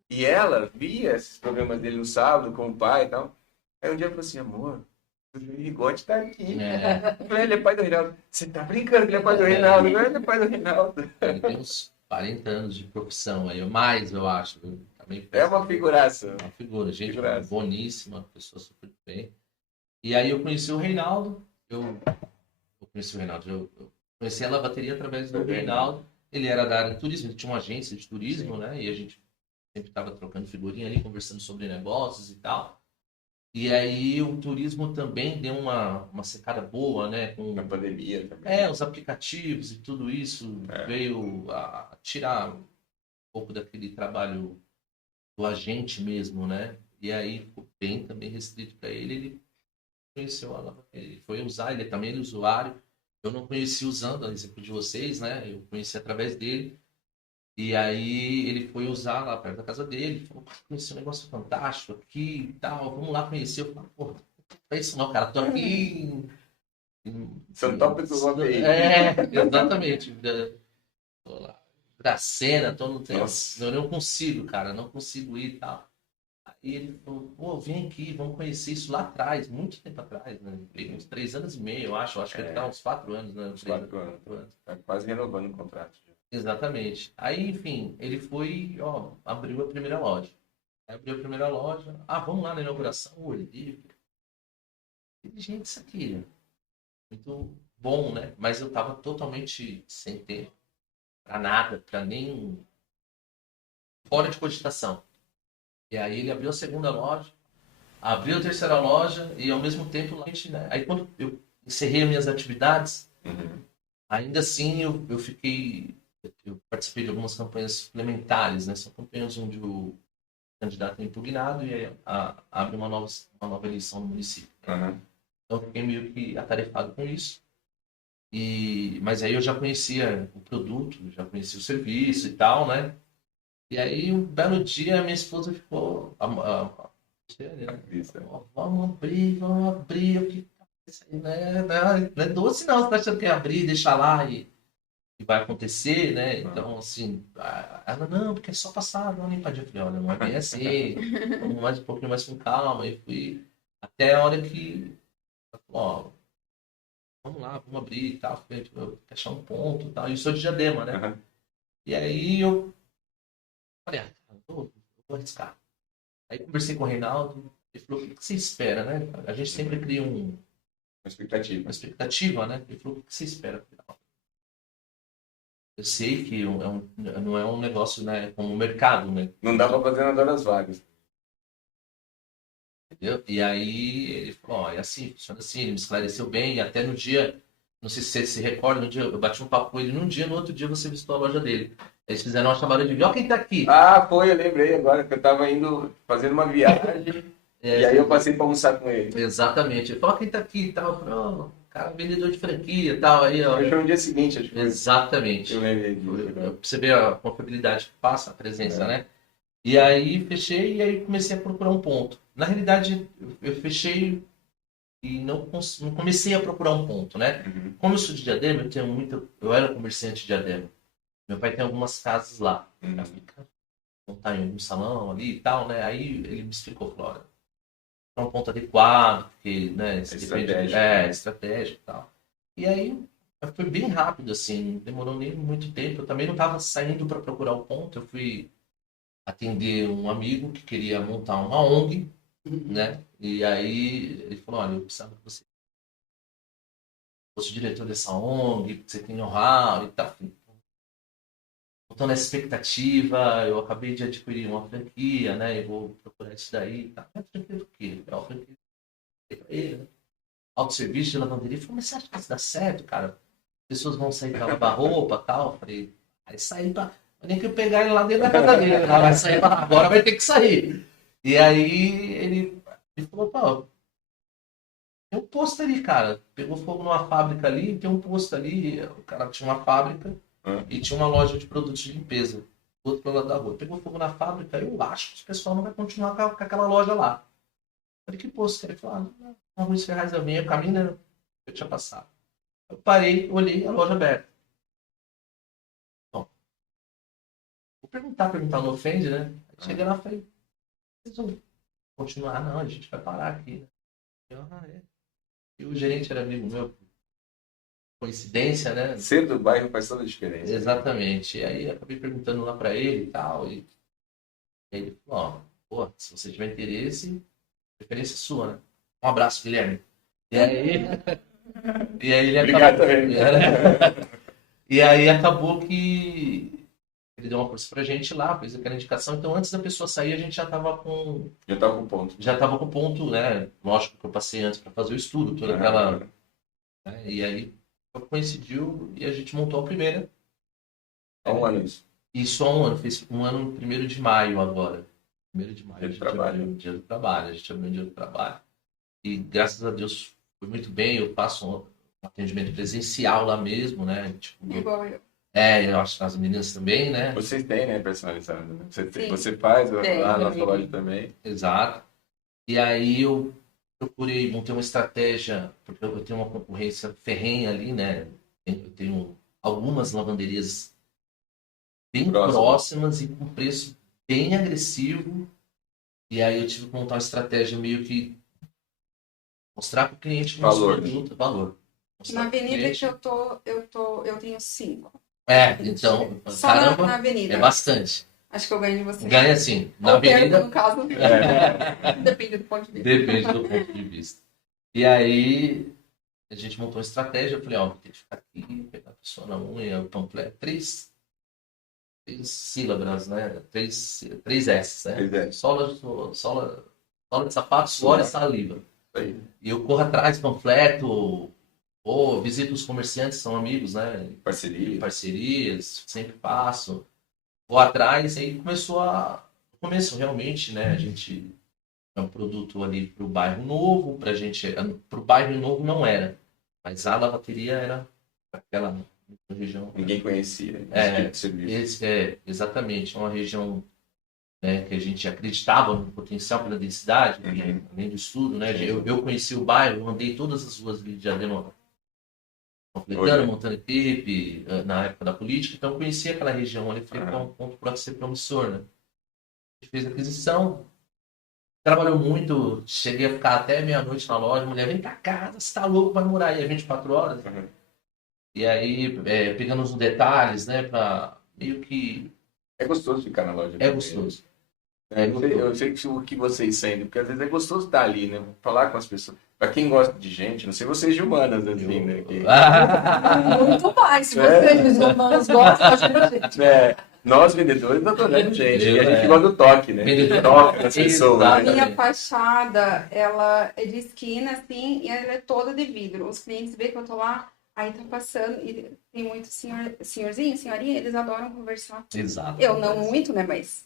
E ela via esses programas dele no sábado com o pai e tal. Aí um dia ela falou assim, amor, o Jair Rigotti tá aqui. Eu falei, ele é pai do Reinaldo. Você tá brincando que ele é pai do Reinaldo? Não, ele é pai do Reinaldo. Ele tem uns 40 anos de profissão aí, mais, eu acho. Também é uma figuraça. Uma figura, gente boníssima, pessoa super bem. E aí eu conheci o Reinaldo. Eu conheci a lavateria através do Reinaldo. Ele era da área de turismo, ele tinha uma agência de turismo, né? E a gente sempre estava trocando figurinha ali, conversando sobre negócios e tal. E aí o turismo também deu uma secada boa, né? Com a pandemia também. Os aplicativos e tudo isso veio a tirar um pouco daquele trabalho do agente mesmo, né? E aí ficou bem também restrito para ele. Ele conheceu ele foi usar, ele também é usuário. Eu não conheci usando, a exemplo de vocês, né? Eu conheci através dele. E aí ele foi usar lá perto da casa dele, falou, conheci um negócio fantástico aqui e tal, vamos lá conhecer. Eu falei, pô, não é isso não, cara, tô aqui São tópicos do API. Exatamente. Tô lá, Dracena, eu não consigo, cara, não consigo ir e tal. Aí ele falou, pô, vem aqui, vamos conhecer isso lá atrás, muito tempo atrás, né? Uns 3 anos e meio, eu acho que ele tá uns 4 anos, né? Uns 4 anos. Tá quase renovando o contrato. Exatamente. Aí, enfim, ele foi, abriu a primeira loja. Vamos lá na inauguração, olhei. Gente, isso aqui muito bom, né? Mas eu tava totalmente sem tempo pra nada, pra nem fora de cogitação. E aí ele abriu a segunda loja, abriu a terceira loja e ao mesmo tempo, né? Aí quando eu encerrei as minhas atividades, ainda assim eu fiquei... Eu participei de algumas campanhas suplementares, né? São campanhas onde o candidato é impugnado e aí abre uma nova eleição no município. Então eu fiquei meio que atarefado com isso. Mas aí eu já conhecia o produto, já conhecia o serviço e tal, né? E aí um belo dia minha esposa ficou... Vamos abrir. Eu fiquei, isso aí não é doce não, você tá achando que é abrir, deixar lá e vai acontecer, né? Então, assim, ela, não, porque é só passar, não limpadinha. Eu falei, olha, não é bem assim, vamos um pouquinho mais com calma. E fui até a hora que, vamos lá, vamos abrir e tal, fechar um ponto e tal. E eu sou de Diadema, né? E aí eu falei, vou arriscar. Aí conversei com o Reinaldo, ele falou, o que você espera, né? A gente sempre cria uma expectativa, né? Ele falou, o que você espera? Eu sei que não é um negócio, né, como o mercado, né? Não dá para fazer nas horas vagas. Entendeu? E aí ele falou, é assim, funciona assim, ele me esclareceu bem, e até no dia, não sei se você se recorda, no dia eu bati um papo com ele num dia, no outro dia você visitou a loja dele. Eles fizeram uma chamada de vídeo. Ó quem tá aqui. Ah, foi, eu lembrei agora que eu tava fazendo uma viagem e aí eu passei pra almoçar com ele. Exatamente. Ele falou, ó quem tá aqui e tal. Eu falei, ó, cara, vendedor de franquia e tal. Aí, ó. Foi no dia seguinte, acho que foi. Exatamente. Eu lembrei disso. Pra você ver a confiabilidade que passa, a presença, né? E aí fechei e aí comecei a procurar um ponto. Na realidade, eu fechei e não comecei a procurar um ponto, né? Como eu sou de Diadema, eu era comerciante de Diadema. Meu pai tem algumas casas lá. Eu falei, cara, montar em algum salão ali e tal, né? Aí ele me explicou, falou, olha, é um ponto adequado, porque, né, estratégico e tal. E aí foi bem rápido, assim, não demorou nem muito tempo. Eu também não estava saindo para procurar o ponto, eu fui atender um amigo que queria montar uma ONG, né? E aí ele falou, olha, eu precisava que você fosse o diretor dessa ONG, porque você tem know-how e tal. Estou nessa expectativa, eu acabei de adquirir uma franquia, né? Eu vou procurar isso daí. Tá? Mas franquia do quê? É uma franquia para ele, né? Autosserviço de lavanderia. Eu falei, mas você acha que isso dá certo, cara? As pessoas vão sair para lavar roupa e tal. Eu falei, vai sair para... Nem que eu pegar ele lá dentro da casa dele, né? Vai sair lá, agora vai ter que sair. E aí ele falou, pô, tem um posto ali, cara. Pegou fogo numa fábrica ali, tem um posto ali. O cara tinha uma fábrica e tinha uma loja de produtos de limpeza do outro lado da rua. Pegou fogo na fábrica, eu acho que o pessoal não vai continuar com aquela loja lá. Eu falei, que posto? Ele falou, na Rua Ferraz da Minha, o caminho, né? Eu tinha passado. Eu parei, olhei a loja aberta. Bom, vou perguntar não ofende, né? Aí cheguei lá e falei, vocês vão continuar? Não, a gente vai parar aqui. Né? E o gerente era amigo meu. Coincidência, né? Ser do bairro faz toda a diferença. Exatamente. E aí acabei perguntando lá pra ele e tal. E ele falou, ó, se você tiver interesse, preferência sua, né? Um abraço, Guilherme. E aí ele Obrigado acabou... também. E aí acabou que ele deu uma força pra gente lá, fez aquela indicação. Então antes da pessoa sair, a gente já tava com... Já tava com ponto. Já tava com ponto, né? Lógico que eu passei antes pra fazer o estudo, toda aquela... Né? E aí coincidiu e a gente montou a primeira. Há um ano isso. Isso há um ano. Fez um ano no 1º de maio agora. 1º de maio. Dia do trabalho. Dia do trabalho. A gente abriu o dia do trabalho. E graças a Deus foi muito bem. Eu faço um atendimento presencial lá mesmo, né? Tipo, Igual eu. Eu acho que as meninas também, né? Vocês têm, né, personalizado? Né? Você faz lá na sua loja também. Exato. E aí eu procurei, montei uma estratégia, porque eu tenho uma concorrência ferrenha ali, né? Eu tenho algumas lavanderias bem próximas e com preço bem agressivo. E aí eu tive que montar uma estratégia meio que mostrar para o cliente valor. Na avenida que eu tenho 5. Então, só caramba, na avenida. É bastante. Acho que eu ganho de você. Ganha sim. Na Ou avenida. perco, no caso. Depende do ponto de vista. Depende do ponto de vista. E aí a gente montou uma estratégia. Eu falei, ó, vou ter que ficar aqui, pegar a pessoa na unha, o panfleto. 3 sílabas, né? 3 S, né? 3 S. Sola de sapato, suor e saliva. E eu corro atrás do panfleto, ou visito os comerciantes, são amigos, né? Parcerias, sempre passo. Vou atrás, aí começou realmente, né? A gente é um produto ali para o bairro novo, para o bairro novo não era, mas a lavateria era para aquela região. Ninguém conhecia esse tipo de serviço. Exatamente, é uma região, né, que a gente acreditava no potencial pela densidade, além do estudo, né? Eu conheci o bairro, eu andei todas as ruas de Diadema, completando, montando equipe, na época da política, então eu conhecia aquela região ali, foi um ponto para ser promissor, né? A gente fez a aquisição, trabalhou muito, cheguei a ficar até meia-noite na loja, mulher, vem pra casa, você tá louco, vai morar aí 24 horas. E aí, pegando uns detalhes, né, pra meio que... É gostoso ficar na loja. É gostoso. Eu sei que o que vocês sentem, porque às vezes é gostoso estar ali, né? Falar com as pessoas. Pra quem gosta de gente, não sei vocês de humanas, assim, né? Muito mais, se vocês de humanas gostam de gente. Nós, vendedores, adoramos gente. E a gente gosta do toque, né? Toque nas pessoas. A minha fachada, ela é de esquina, assim, e ela é toda de vidro. Os clientes veem que eu tô lá, Aí tá passando, e tem muito senhorzinho, senhorinha, eles adoram conversar. Exato. Eu não muito, né, mas...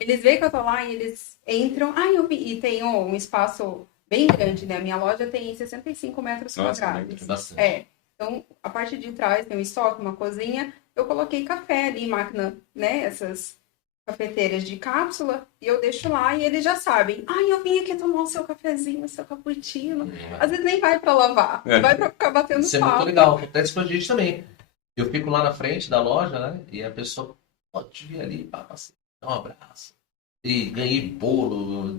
Eles veem que eu tô lá e eles entram. E tem um espaço bem grande, né? A minha loja tem 65 metros quadrados. Bastante. Então, a parte de trás tem um estoque, uma cozinha. Eu coloquei café ali, máquina, né? Essas cafeteiras de cápsula. E eu deixo lá e eles já sabem. Eu vim aqui tomar o seu cafezinho, o seu cappuccino. Às vezes nem vai pra lavar. Vai pra ficar batendo papo. Isso é muito legal. Acontece com a gente também. Eu fico lá na frente da loja, né? E a pessoa pode vir ali, passei, dá um abraço. E ganhei bolo, o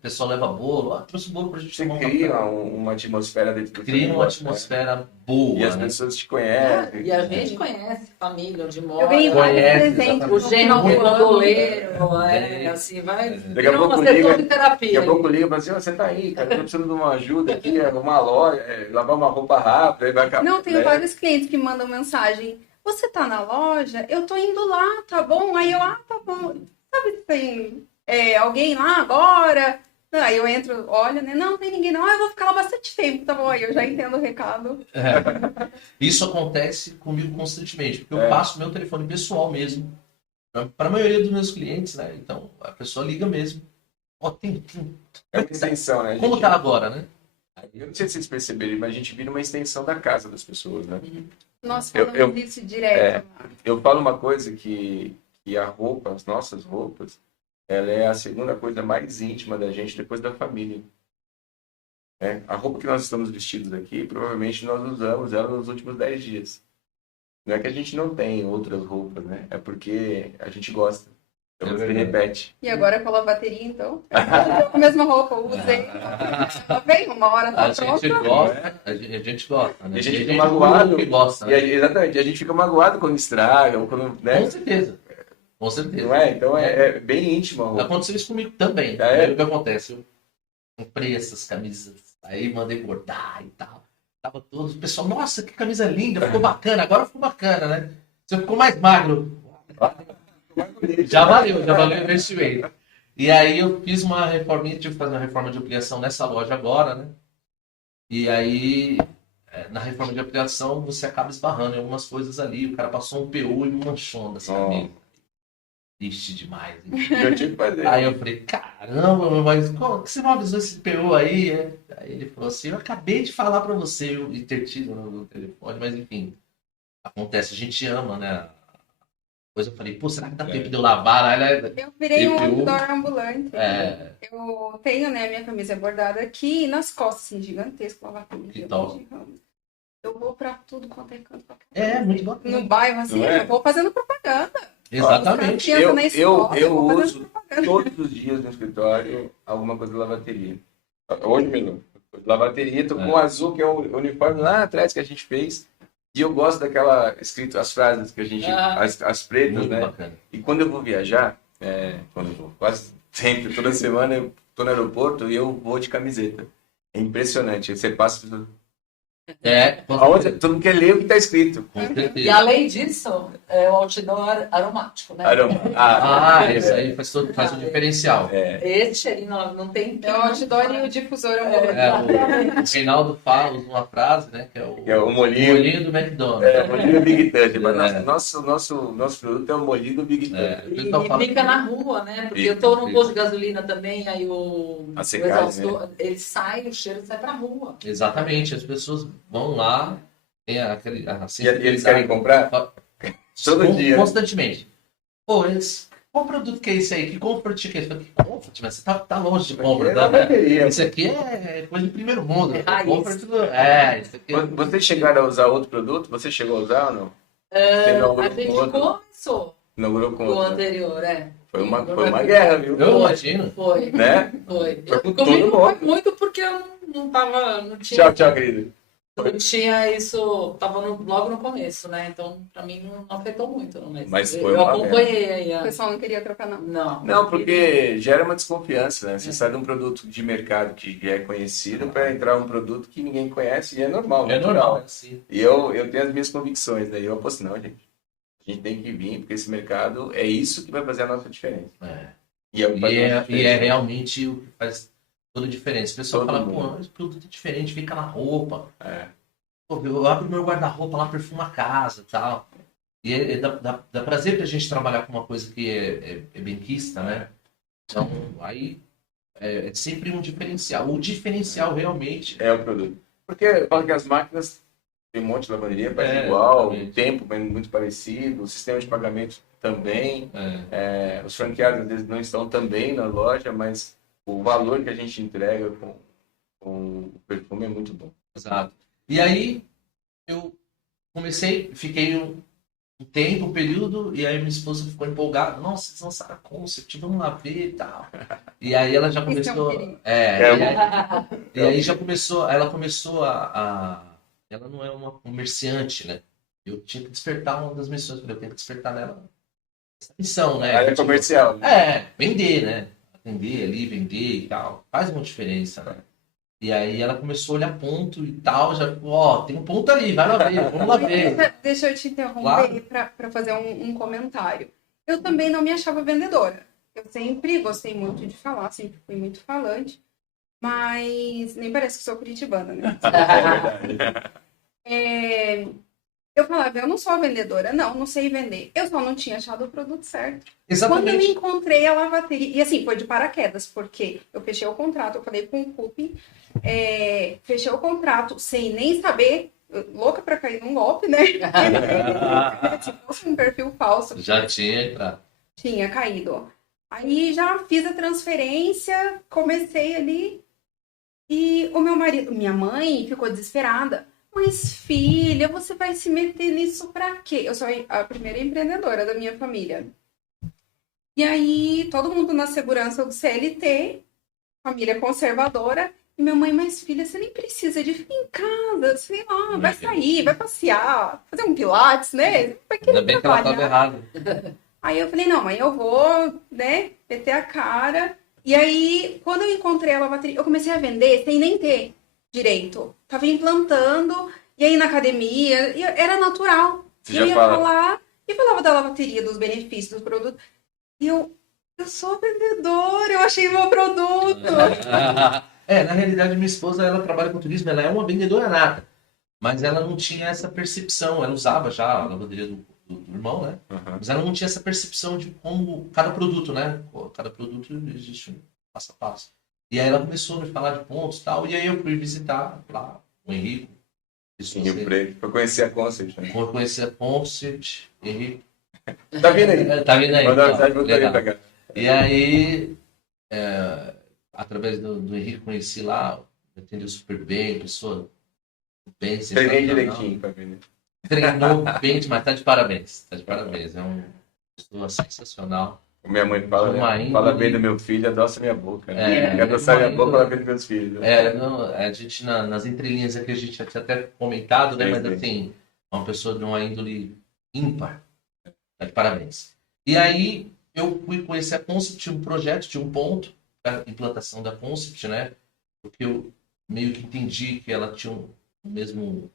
pessoal leva bolo. Trouxe bolo pra gente tomar um cria café. uma atmosfera dentro do Cria uma atmosfera boa. E as né? pessoas te conhecem. E a gente conhece família, onde mora. Eu ganhei vários presentes. O gênio do goleiro, assim, vai. Daqui a pouco liga, daqui a pouco liga e fala assim, você tá aí, cara, eu tô precisando de uma ajuda aqui, uma loja, lavar uma roupa rápida, aí vai acabar. Não, tenho vários clientes que mandam mensagem. Você tá na loja? Eu tô indo lá, tá bom? Aí eu, tá bom. Sabe se tem alguém lá agora? Aí eu entro, olha, né? Não tem ninguém não. Eu vou ficar lá bastante tempo, tá bom? Aí eu já entendo o recado. Isso acontece comigo constantemente, porque eu passo meu telefone pessoal mesmo para a maioria dos meus clientes, né? Então a pessoa liga mesmo. Tem. É uma extensão, né? Como tá agora, né? Eu não sei se vocês perceberam, mas a gente vira uma extensão da casa das pessoas, né? Nós falamos isso direto. Eu falo uma coisa que a roupa, as nossas roupas, ela é a segunda coisa mais íntima da gente depois da família. A roupa que nós estamos vestidos aqui, provavelmente nós usamos ela nos últimos 10 dias. Não é que a gente não tem outras roupas, né? É porque a gente gosta. Então você repete. E agora com a lavateria, então? A mesma roupa, eu usei. Vem, uma hora tá pronta. A gente gosta, né? E a gente fica magoado. Que gosta, né? Exatamente. A gente fica magoado quando estraga, ou quando, né? Com certeza. Com certeza. Não é? Então é bem íntimo a roupa. Aconteceu isso comigo também. O que acontece? Eu comprei essas camisas, aí mandei bordar e tal. Tava todos, o pessoal, nossa, que camisa linda, ficou bacana, agora ficou bacana, né? Você ficou mais magro. Já valeu o investimento. E aí eu fiz uma reforminha, tive que fazer uma reforma de ampliação nessa loja agora, né? E aí, na reforma de ampliação, você acaba esbarrando em algumas coisas ali. O cara passou um PU e manchou nessa camisa. Triste demais. Eu tive que fazer. Aí eu falei, caramba, mas como que você não avisou esse PU aí? Aí ele falou assim, eu acabei de falar pra você, e ter tido no telefone, mas enfim, acontece, a gente ama, né? Depois eu falei, será que dá tempo de eu lavar? Eu virei um outdoor ambulante. Eu tenho, né, minha camisa bordada aqui, nas costas, assim, gigantesco, lavatório. Que tal? Eu vou pra tudo quanto é canto. Muito bacana. No bairro, assim, eu vou fazendo propaganda. Exatamente. Eu uso todos os dias no escritório alguma coisa de lavateria. Hoje mesmo, lavateria, tô com o azul, que é o uniforme lá atrás que a gente fez. E eu gosto daquela escrito, as frases que a gente, as pretas, muito né? Bacana. E quando eu vou viajar, quando eu vou, quase sempre, toda semana eu tô no aeroporto e eu vou de camiseta. É impressionante. Você passa... Todo mundo quer ler o que está escrito. E além disso, é o outdoor aromático, né? Isso aí faz um diferencial. Esse cheirinho não tem... É o outdoor e o difusor O Reinaldo fala uma frase, né? Que é o molhinho do McDonald's. O molhinho do Big Touch. Nosso produto é o molhinho do Big Touch. E fica na rua, né? Porque eu tô no posto de gasolina também, aí o exaustor, ele sai, o cheiro sai pra rua. Exatamente, as pessoas vão lá, tem aquele... E eles querem comprar? Todo dia. Constantemente. Qual produto que é esse aí? Que Comfort que é esse? Que Comfort? Mas você tá longe de Comfort. Isso aqui é coisa de primeiro mundo. Comfort, isso aqui Vocês chegaram a usar outro produto? Você chegou a usar ou não? A gente começou com o anterior, Foi uma guerra, viu? Eu imagino. Foi. Né? Foi. Comigo foi muito porque eu não tinha... Tchau, querido. Eu tinha isso, tava logo no começo, né? Então, pra mim, não afetou muito. Mas foi eu acompanhei aí. O pessoal não queria trocar, não. Não, porque gera uma desconfiança, né? Você sai de um produto de mercado que é conhecido para entrar um produto que ninguém conhece e é normal. É normal, né? Sim. E eu tenho as minhas convicções, daí eu aposto, não, gente. A gente tem que vir, porque esse mercado é isso que vai fazer a nossa diferença. E é realmente o que faz toda a diferença. O pessoal fala, esse produto é diferente, fica na roupa. Pô, eu abro meu guarda-roupa lá, perfumo a casa e tal. E dá prazer pra gente trabalhar com uma coisa que é benquista, né? Então, aí é sempre um diferencial. O diferencial realmente é o produto. Porque eu falo que as máquinas tem um monte de lavanderia, faz igual, o tempo é muito parecido, o sistema de pagamento também. Os franqueados às vezes não estão também na loja, mas o valor que a gente entrega com o perfume é muito bom. Exato. E aí eu fiquei um tempo, um período, e aí minha esposa ficou empolgada. Nossa, vocês lançaram a Concept, vamos lá ver e tal. E aí ela já começou. E aí já começou, ela começou ela não é uma comerciante, né? Eu tinha que despertar uma das missões, eu tenho que despertar nela essa missão, né? Área comercial. Vender, né? Atender ali, vender e tal. Faz uma diferença, né? E aí ela começou a olhar ponto e tal, já, tem um ponto ali, vai lá ver, vamos lá ver. Deixa eu te interromper para fazer um comentário. Eu também não me achava vendedora. Eu sempre gostei muito de falar, sempre fui muito falante, mas nem parece que sou curitibana, né? Eu falava, eu não sou vendedora, não sei vender. Eu só não tinha achado o produto certo. Exatamente. Quando eu me encontrei a lavateria, e assim, foi de paraquedas, porque eu fechei o contrato, eu falei com o Cupim, fechei o contrato sem nem saber, louca pra cair num golpe, né? Se fosse um perfil falso. Já tinha entrado. Tinha caído. Aí já fiz a transferência, comecei ali, e o meu marido, minha mãe ficou desesperada. Mas, filha, você vai se meter nisso pra quê? Eu sou a primeira empreendedora da minha família. E aí, todo mundo na segurança do CLT, família conservadora. E minha mãe, mas filha, você nem precisa de ficar em casa, sei lá, vai sair, vai passear, fazer um pilates, né? Ainda bem que ela estava errada. Aí eu falei, não, mãe, eu vou, né, meter a cara. E aí, quando eu encontrei a lavateria, eu comecei a vender sem nem ter direito. Tava implantando, e aí na academia, era natural. Eu ia falar, e falava da lavateria, dos benefícios do produto. E eu sou vendedora, eu achei meu produto. Na realidade, minha esposa, ela trabalha com turismo, ela é uma vendedora nata. Mas ela não tinha essa percepção, ela usava já a lavanderia do irmão, né? Mas ela não tinha essa percepção de como cada produto, né? Cada produto existe um passo a passo. E aí ela começou a me falar de pontos e tal, e aí eu fui visitar lá o Henrique. Rio Preto, pra conhecer a Concept. Né? Vou conhecer a Concept, Henrique. Tá vindo aí. Tá vindo aí. Manda mensagem pro Henrique pra cá. E aí, através do Henrique, conheci lá, me atendeu super bem, pessoa bem sensacional. Treinei direitinho pra vender. Treinou bem, mas tá de parabéns. Tá de parabéns. É uma pessoa sensacional. Minha mãe fala bem do meu filho, adoça minha boca. Né? Quer adoçar minha boca, fala bem dos meus filhos. Né? A gente, nas entrelinhas aqui, a gente já tinha até comentado, né? Mas assim, uma pessoa de uma índole ímpar. Tá de parabéns. E aí, eu fui conhecer a Concept, tinha um projeto, tinha um ponto da implantação da Concept, né? Porque eu meio que entendi que ela tinha o mesmo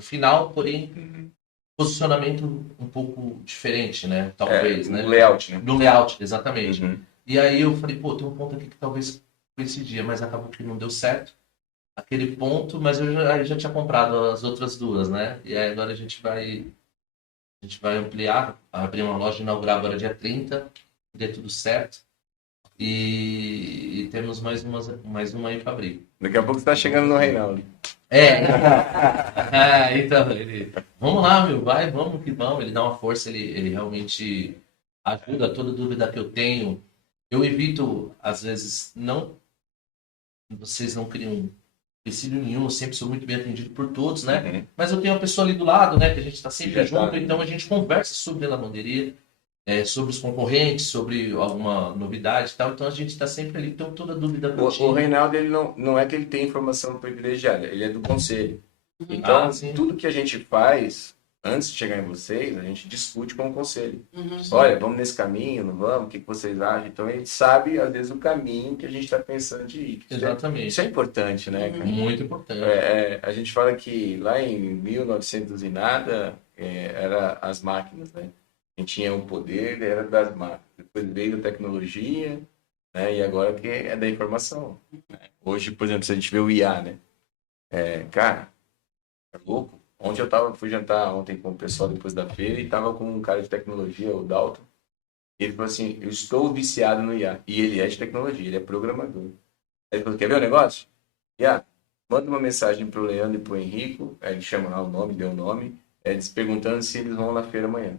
final, porém posicionamento um pouco diferente, né? Talvez, né? No layout, né? No layout, exatamente. E aí eu falei, tem um ponto aqui que talvez coincidia, mas acabou que não deu certo. Aquele ponto, mas eu já tinha comprado as outras duas, né? E aí agora a gente vai ampliar, abrir uma loja, inaugurar agora dia 30, dê tudo certo. E temos mais uma aí para abrir. Daqui a pouco você tá chegando no Reinaldo. Então, vamos lá, meu, vamos que vamos. Ele dá uma força, ele realmente ajuda. Toda dúvida que eu tenho. Eu evito, às vezes, vocês não criam empecilho nenhum, eu sempre sou muito bem atendido por todos, né? Mas eu tenho uma pessoa ali do lado, né, que a gente está sempre junto, então a gente conversa sobre a lavanderia, sobre os concorrentes, sobre alguma novidade e tal, então a gente está sempre ali, então toda dúvida que eu tinha. O Reinaldo, ele não é que ele tem informação privilegiada, ele é do conselho. Então, tudo que a gente faz, antes de chegar em vocês, a gente discute com o conselho. Olha, vamos nesse caminho, não vamos? O que vocês acham? Então, a gente sabe, às vezes, o caminho que a gente está pensando de ir. Exatamente. Isso é importante, né? Muito importante. A gente fala que lá em 1900 e nada, era as máquinas, né? A gente tinha o poder, era das máquinas. Depois veio a tecnologia, né? E agora que é da informação. Hoje, por exemplo, se a gente vê o IA, né? Cara, É louco. Ontem fui jantar ontem com o pessoal depois da feira e tava com um cara de tecnologia, o Dalton. Ele falou assim, eu estou viciado no IA. E ele é de tecnologia, ele é programador. Ele falou, quer ver o negócio? IA, manda uma mensagem pro Leandro e pro Henrico, aí ele chama lá o nome, deu o nome, eles perguntando se eles vão na feira amanhã.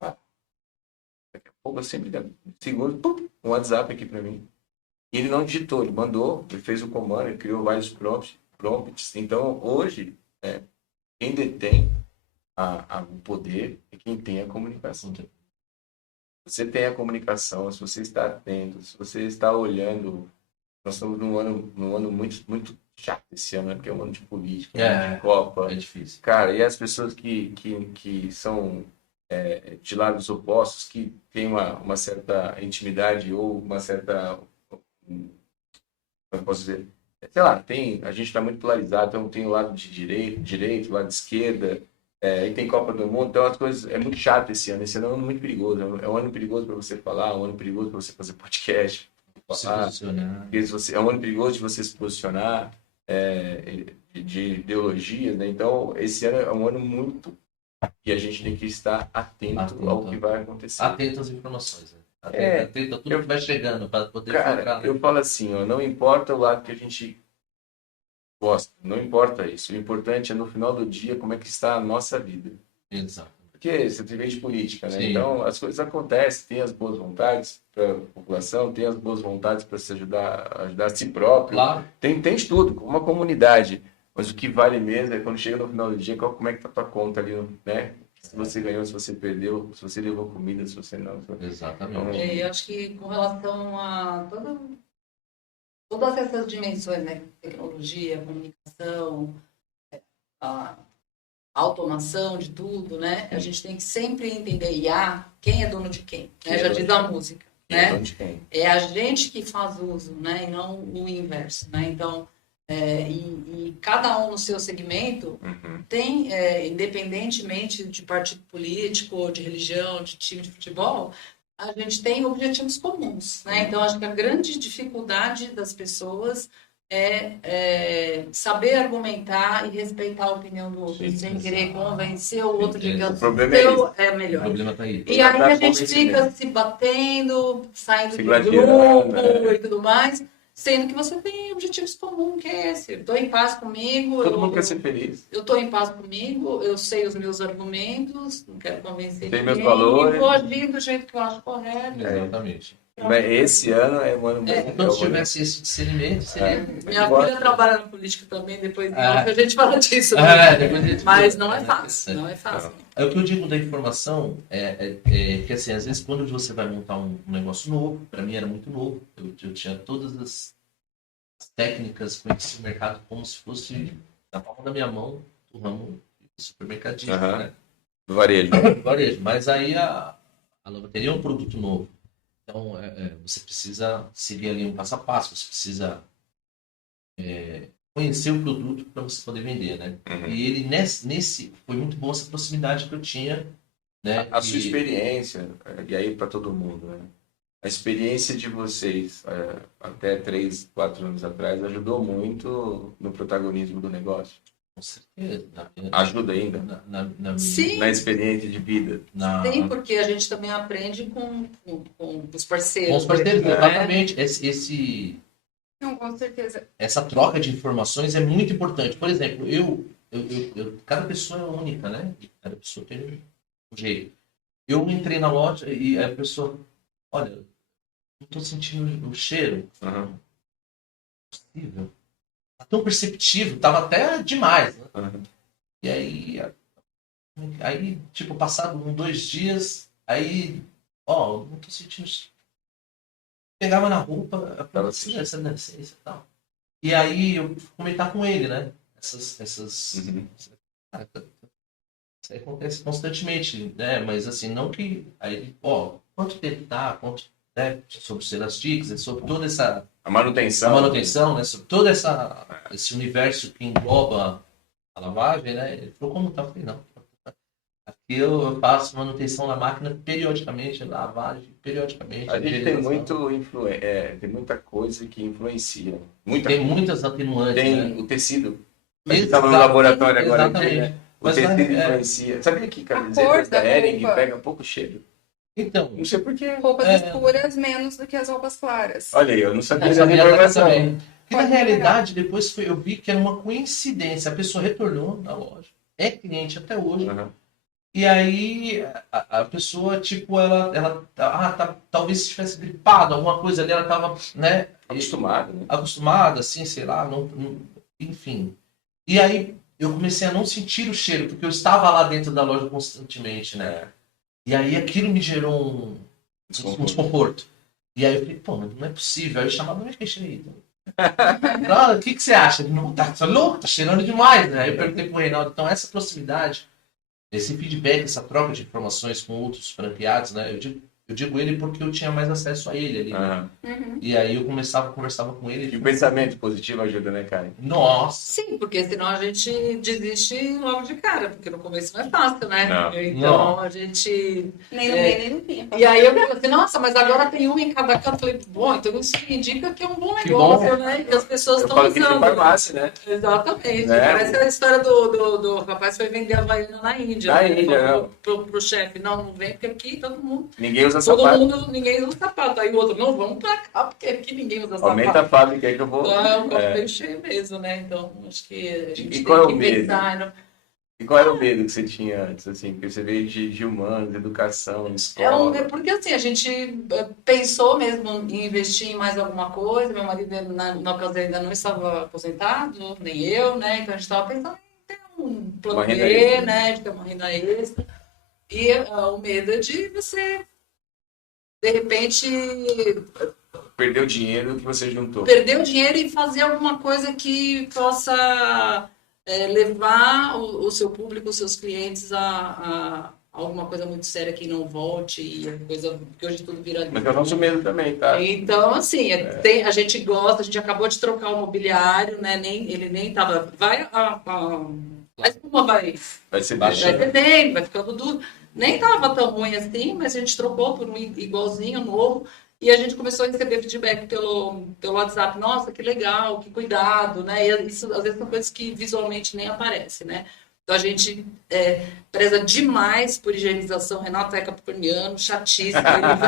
Daqui a pouco eu sempre segundo, um WhatsApp aqui para mim. E ele não digitou, ele mandou, ele fez o comando, ele criou vários prompts. Então, hoje, quem detém o poder é quem tem a comunicação. Você tem a comunicação, se você está atento, se você está olhando. Nós estamos num ano muito, muito chato esse ano, né? Porque é um ano de política, um ano de Copa. É difícil. Cara, e as pessoas que são de lados opostos, que têm uma certa intimidade ou uma certa... Como eu posso dizer? Sei lá, a gente está muito polarizado, então tem o lado de direito, o lado de esquerda, e tem Copa do Mundo, então as coisas... É muito chato esse ano é um ano muito perigoso, é um ano perigoso para você falar, é um ano perigoso para você fazer podcast, Se posicionar. é um ano perigoso de você se posicionar, de ideologias, né? Então, esse ano é um ano muito que a gente tem que estar atento ao que vai acontecer. Atento às informações, né? Atento a tudo que vai chegando para poder focar. Eu falo assim, não importa o lado que a gente gosta, não importa isso. O importante é no final do dia como é que está a nossa vida. Exato. Porque você tem de política, né? Sim. Então as coisas acontecem, tem as boas vontades para a população, tem as boas vontades para se ajudar a si próprio. Claro. Tem de tudo, uma comunidade. Mas o que vale mesmo é quando chega no final do dia, como é que tá a tua conta ali, né? Se você ganhou, se você perdeu, se você levou comida, se você não. Exatamente. Eu acho que com relação a todas essas dimensões, né? Tecnologia, comunicação, a automação de tudo, né? A gente tem que sempre entender quem é dono de quem, né? Já diz a música, né? É a gente que faz uso, né? E não o inverso, né? Então, e cada um no seu segmento tem, independentemente de partido político, de religião, de time de futebol, a gente tem objetivos comuns, né? Então, acho que a grande dificuldade das pessoas é saber argumentar e respeitar a opinião do outro, sem querer convencer o outro de que o seu é melhor. O problema tá aí. E aí a gente fica se batendo, saindo de grupo e tudo mais, sendo que você tem objetivos comuns, que é esse. Eu estou em paz comigo. Todo mundo quer ser feliz. Eu estou em paz comigo, eu sei os meus argumentos, não quero convencer ninguém. Meus valores. E vou agir do jeito que eu acho correto. Exatamente. Mas esse ano é um ano muito... Quando tivesse esse discernimento, seria... Minha filha trabalha na política também, depois a gente fala disso. Mas não é fácil, não é fácil. O que eu digo da informação que, assim, às vezes, quando você vai montar um negócio novo, para mim era muito novo, eu tinha todas as técnicas, conheci o mercado como se fosse na palma da minha mão, o ramo de supermercadismo, né? Do varejo. Mas aí a lavanderia é um produto novo. Então, você precisa seguir ali um passo a passo, você precisa conhecer o produto para você poder vender, né? E ele, nesse, foi muito bom essa proximidade que eu tinha, né? A sua experiência, e aí para todo mundo, né? A experiência de vocês, até 3, 4 anos atrás, ajudou muito no protagonismo do negócio? Com certeza. Ajuda ainda? Sim. Na experiência de vida? Sim, porque a gente também aprende com os parceiros. Com os parceiros, exatamente. Não, com certeza. Essa troca de informações é muito importante. Por exemplo, cada pessoa é única, né? Cada pessoa tem um jeito. Eu entrei na loja e a pessoa, olha, não estou sentindo o cheiro. Não é possível. Tão perceptivo, tava até demais, né? E aí, tipo, passado 2 dias, aí, não tô sentindo. Pegava na roupa, tava assim, essa deficiência e tal. E aí eu fui comentar com ele, né? Isso aí acontece constantemente, né? Mas assim, não que. Aí, quanto tempo tá, né? Sobre ser as dicas, sobre toda essa. A manutenção, né? Sobre todo esse universo que engloba a lavagem, né? Ele falou, como tá? Eu falei, não. Aqui eu faço manutenção na máquina periodicamente, lavagem periodicamente. A gente tem tem muita coisa que influencia. Tem muitas atenuantes. Tem né? o tecido. A gente estava no laboratório agora aqui, Exatamente. né? O Mas tecido é- influencia. Sabia que A cor camisetas da da Hering roupa. pega pouco cheiro? Então, Não sei porquê. Roupas É. escuras menos do que as roupas claras. Olha aí, eu não sabia eu dessa sabia dessa informação. também. Que na Pode realidade, depois eu vi que era uma coincidência. A pessoa retornou na loja. É cliente até hoje. Uhum. E aí a pessoa, tipo, talvez estivesse gripada, alguma coisa ali, ela tava, né? Acostumado, né? Acostumada, assim, sei lá, enfim. E aí eu comecei a não sentir o cheiro, porque eu estava lá dentro da loja constantemente, né? É. E aí aquilo me gerou um desconforto. E aí eu falei, pô, não é possível. Aí eu chamava, mas que cheiro aí? Não, o que você acha? Ele, não, tá louco, tá cheirando demais, né? Aí eu perguntei pro Reinaldo, então essa proximidade, esse feedback, essa troca de informações com outros franqueados, né? Eu digo ele porque eu tinha mais acesso a ele ali, né? Uhum. E aí eu conversava com ele. E o pensamento positivo ajuda, né, Karen? Nossa! Sim, porque senão a gente desiste logo de cara, porque no começo não é fácil, né? Não. Então Não. a gente. Nem no meio, nem no fim. E aí eu falei assim, nossa, mas agora tem um em cada canto. Eu falei, bom, então isso indica que é um bom Que negócio, bom. né? E que as pessoas Eu estão falo que tem usando. farmácia, né? Exatamente. Né? Parece a história do rapaz que foi vender Havaiana na Índia. Na né? Índia, Falou não. pro chefe, não vem, porque aqui todo mundo. Ninguém usa Todo sapato. mundo, ninguém usa sapato. Aí o outro, não, vamos pra cá, porque aqui ninguém usa sapato. Aumenta a fábrica aí que eu vou. Então é um copo É. bem cheio mesmo, né? Então acho que a gente E tem qual é o que medo? pensar. No... E qual era o medo que você tinha antes, assim? Porque você veio de humanos, educação, escola. Porque assim, a gente pensou mesmo em investir em mais alguma coisa. Meu marido na ocasião ainda não estava aposentado, nem eu, né? Então a gente estava pensando em ter um plano Uma renda B, extra. né? De ter uma renda extra. E o medo é de você, de repente, Perdeu o dinheiro que você juntou. perder o dinheiro e fazer alguma coisa que possa levar o seu público, os seus clientes a alguma coisa muito séria que não volte e a coisa que hoje tudo vira. Mas é o nosso medo também, tá? Então, assim, a gente gosta, a gente acabou de trocar o mobiliário, né? Ele nem estava. A espuma vai Vai ser Baixa. deixa. cedendo, vai ficando duro. Nem estava tão ruim assim, mas a gente trocou por um igualzinho, novo. E a gente começou a receber feedback pelo WhatsApp. Nossa, que legal, que cuidado, né? E isso, às vezes, são coisas que visualmente nem aparecem, né? Então, a gente preza demais por higienização. Renato é capricorniano, chatíssimo.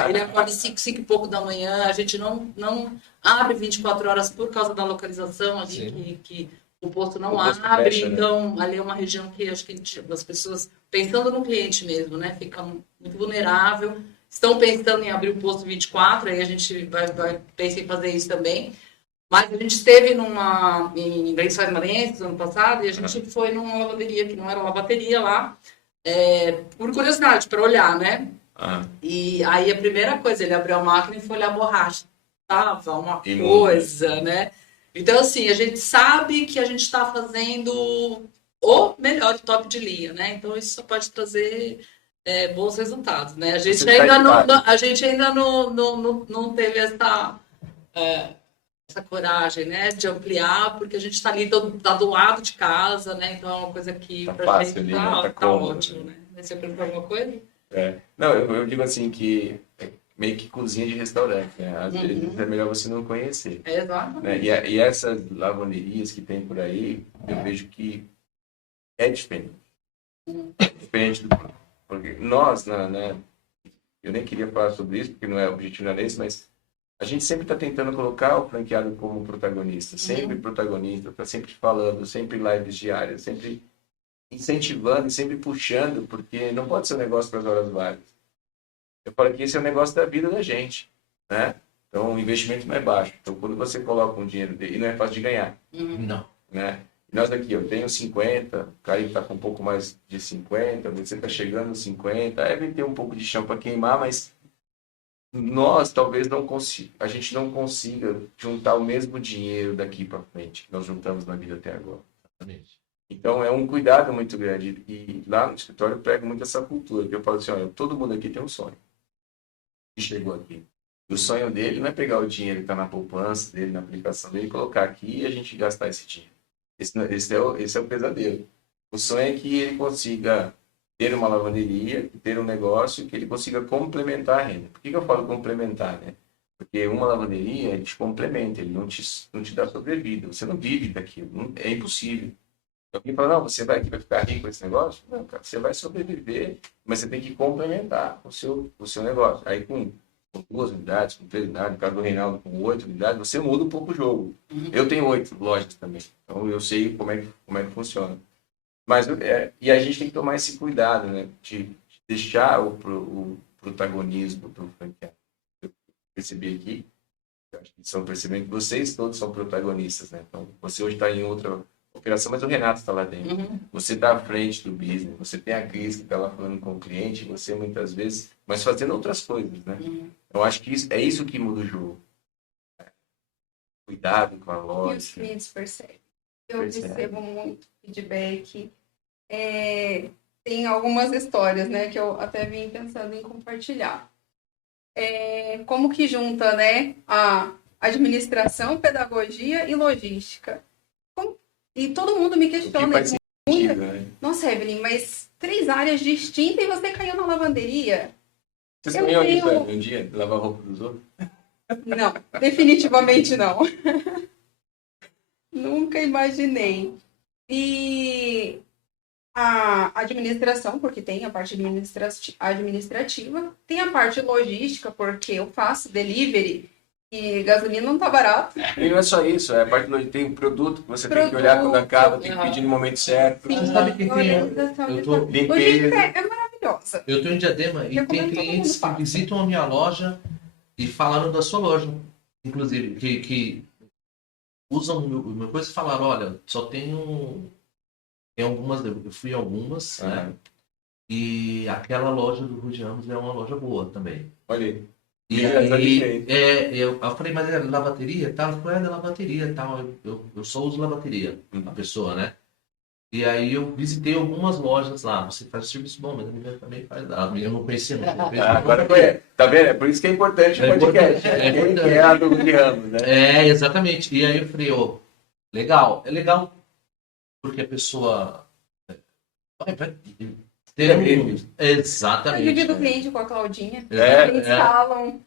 Ele acorda 5 e pouco da manhã. A gente não abre 24 horas por causa da localização ali, que o posto não O posto abre. fecha, né? Então, ali é uma região que acho que as pessoas, pensando no cliente mesmo, né? Fica muito vulnerável. Estão pensando em abrir o posto 24, aí a gente vai pensar em fazer isso também. Mas a gente esteve em Lençóis Maranhenses no ano passado e a gente foi numa lavanderia, que não era lavateria lá, por curiosidade, para olhar, né? Ah, E aí a primeira coisa, ele abriu a máquina e foi olhar a borracha. Tava uma Imundo. coisa, né? Então, assim, a gente sabe que a gente está fazendo o melhor top de linha, né? Então, isso só pode trazer bons resultados, né? A gente Você ainda, tá a gente ainda não teve essa coragem, né? De ampliar, porque a gente está ali, tá do lado de casa, né? Então, é uma coisa que Tá pra fácil gente ali, né? Tá tá cômodo. ótimo, né? Você perguntou alguma coisa? Não, eu digo assim que é meio que cozinha de restaurante, né? Às Uhum. vezes é melhor você não conhecer. Exato. Né? E essas lavanderias que tem por aí, eu vejo que é diferente. Diferente do... Porque nós, né? Eu nem queria falar sobre isso, porque não é o objetivo não é esse, mas a gente sempre está tentando colocar o franqueado como protagonista, sempre protagonista, está sempre falando, sempre lives diárias, sempre incentivando e sempre puxando, porque não pode ser um negócio para as horas vagas. Eu falo que esse é o negócio da vida da gente, né? Então o investimento não é baixo. Então quando você coloca um dinheiro dele, e não é fácil de ganhar, Não. né? E nós daqui, eu tenho 50, o Caio está com um pouco mais de 50, você está chegando nos 50, deve ter um pouco de chão para queimar, mas nós talvez a gente não consiga juntar o mesmo dinheiro daqui para frente que nós juntamos na vida até agora. Exatamente. Então é um cuidado muito grande. E lá no escritório eu prego muito essa cultura, que eu falo assim, olha, todo mundo aqui tem um sonho. Que chegou aqui. E o sonho dele não é pegar o dinheiro que está na poupança dele, na aplicação dele, colocar aqui e a gente gastar esse dinheiro. Esse é o pesadelo. O sonho é que ele consiga ter uma lavanderia, ter um negócio, que ele consiga complementar a renda. Por que eu falo complementar, né? Porque uma lavanderia, ele te complementa, ele não te dá sobrevida. Você não vive daquilo, é impossível. Alguém fala, não, você vai ficar rico com esse negócio? Não, cara, você vai sobreviver, mas você tem que complementar o seu negócio. Aí com 2 unidades, com 3 unidades, no caso do Reinaldo com 8 unidades, você muda um pouco o jogo. Eu tenho 8 lojas também, então eu sei como é que funciona. Mas, e a gente tem que tomar esse cuidado, né, de deixar o protagonismo do franqueado. Eu percebi aqui, eu acho que estão percebendo que vocês todos são protagonistas, né? Então, você hoje está em outra operação, mas o Renato está lá dentro. Você está à frente do business, você tem a Cris que está lá falando com o cliente, você muitas vezes, mas fazendo outras coisas, né? Eu acho que é isso que muda o jogo. Cuidado com a loja. E os clientes percebem. Eu recebo muito feedback. Tem algumas histórias, né, que eu até vim pensando em compartilhar. Como que junta, né, a administração, pedagogia e logística. E todo mundo me questiona. Né? Nossa, Evelyn, mas 3 áreas distintas e você caiu na lavanderia? Você sonhou isso um dia, de lavar roupa dos outros? Não, definitivamente não. Nunca imaginei. E a administração, porque tem a parte administrativa, tem a parte logística, porque eu faço delivery e gasolina não tá barato. E não é só isso, a parte logística tem um produto que você tem que olhar quando acaba, tem que pedir no momento certo. Sim, você sabe que logística é maravilhosa. Eu tô em Diadema e tem clientes que visitam a minha loja e falaram da sua loja, inclusive, que usam o meu coisa e falaram, olha, só tenho... Tem algumas, eu fui em algumas, né? E aquela loja do Rude Ramos é uma loja boa também. Olha aí. E aí, eu falei, mas é lavateria e tal? Ela falou, é da lavateria e tal. Eu só uso lavateria, a pessoa, né? E aí eu visitei algumas lojas lá. Você faz serviço bom, mas a minha também faz. A minha eu não conhecia, não. Agora conhece. Tá vendo? É por isso que é importante o podcast. É a do Rude Ramos, né? Exatamente. E aí eu falei, legal. É legal porque a pessoa vai ter exatamente. Eu divido o cliente com a Claudinha. Eles falam.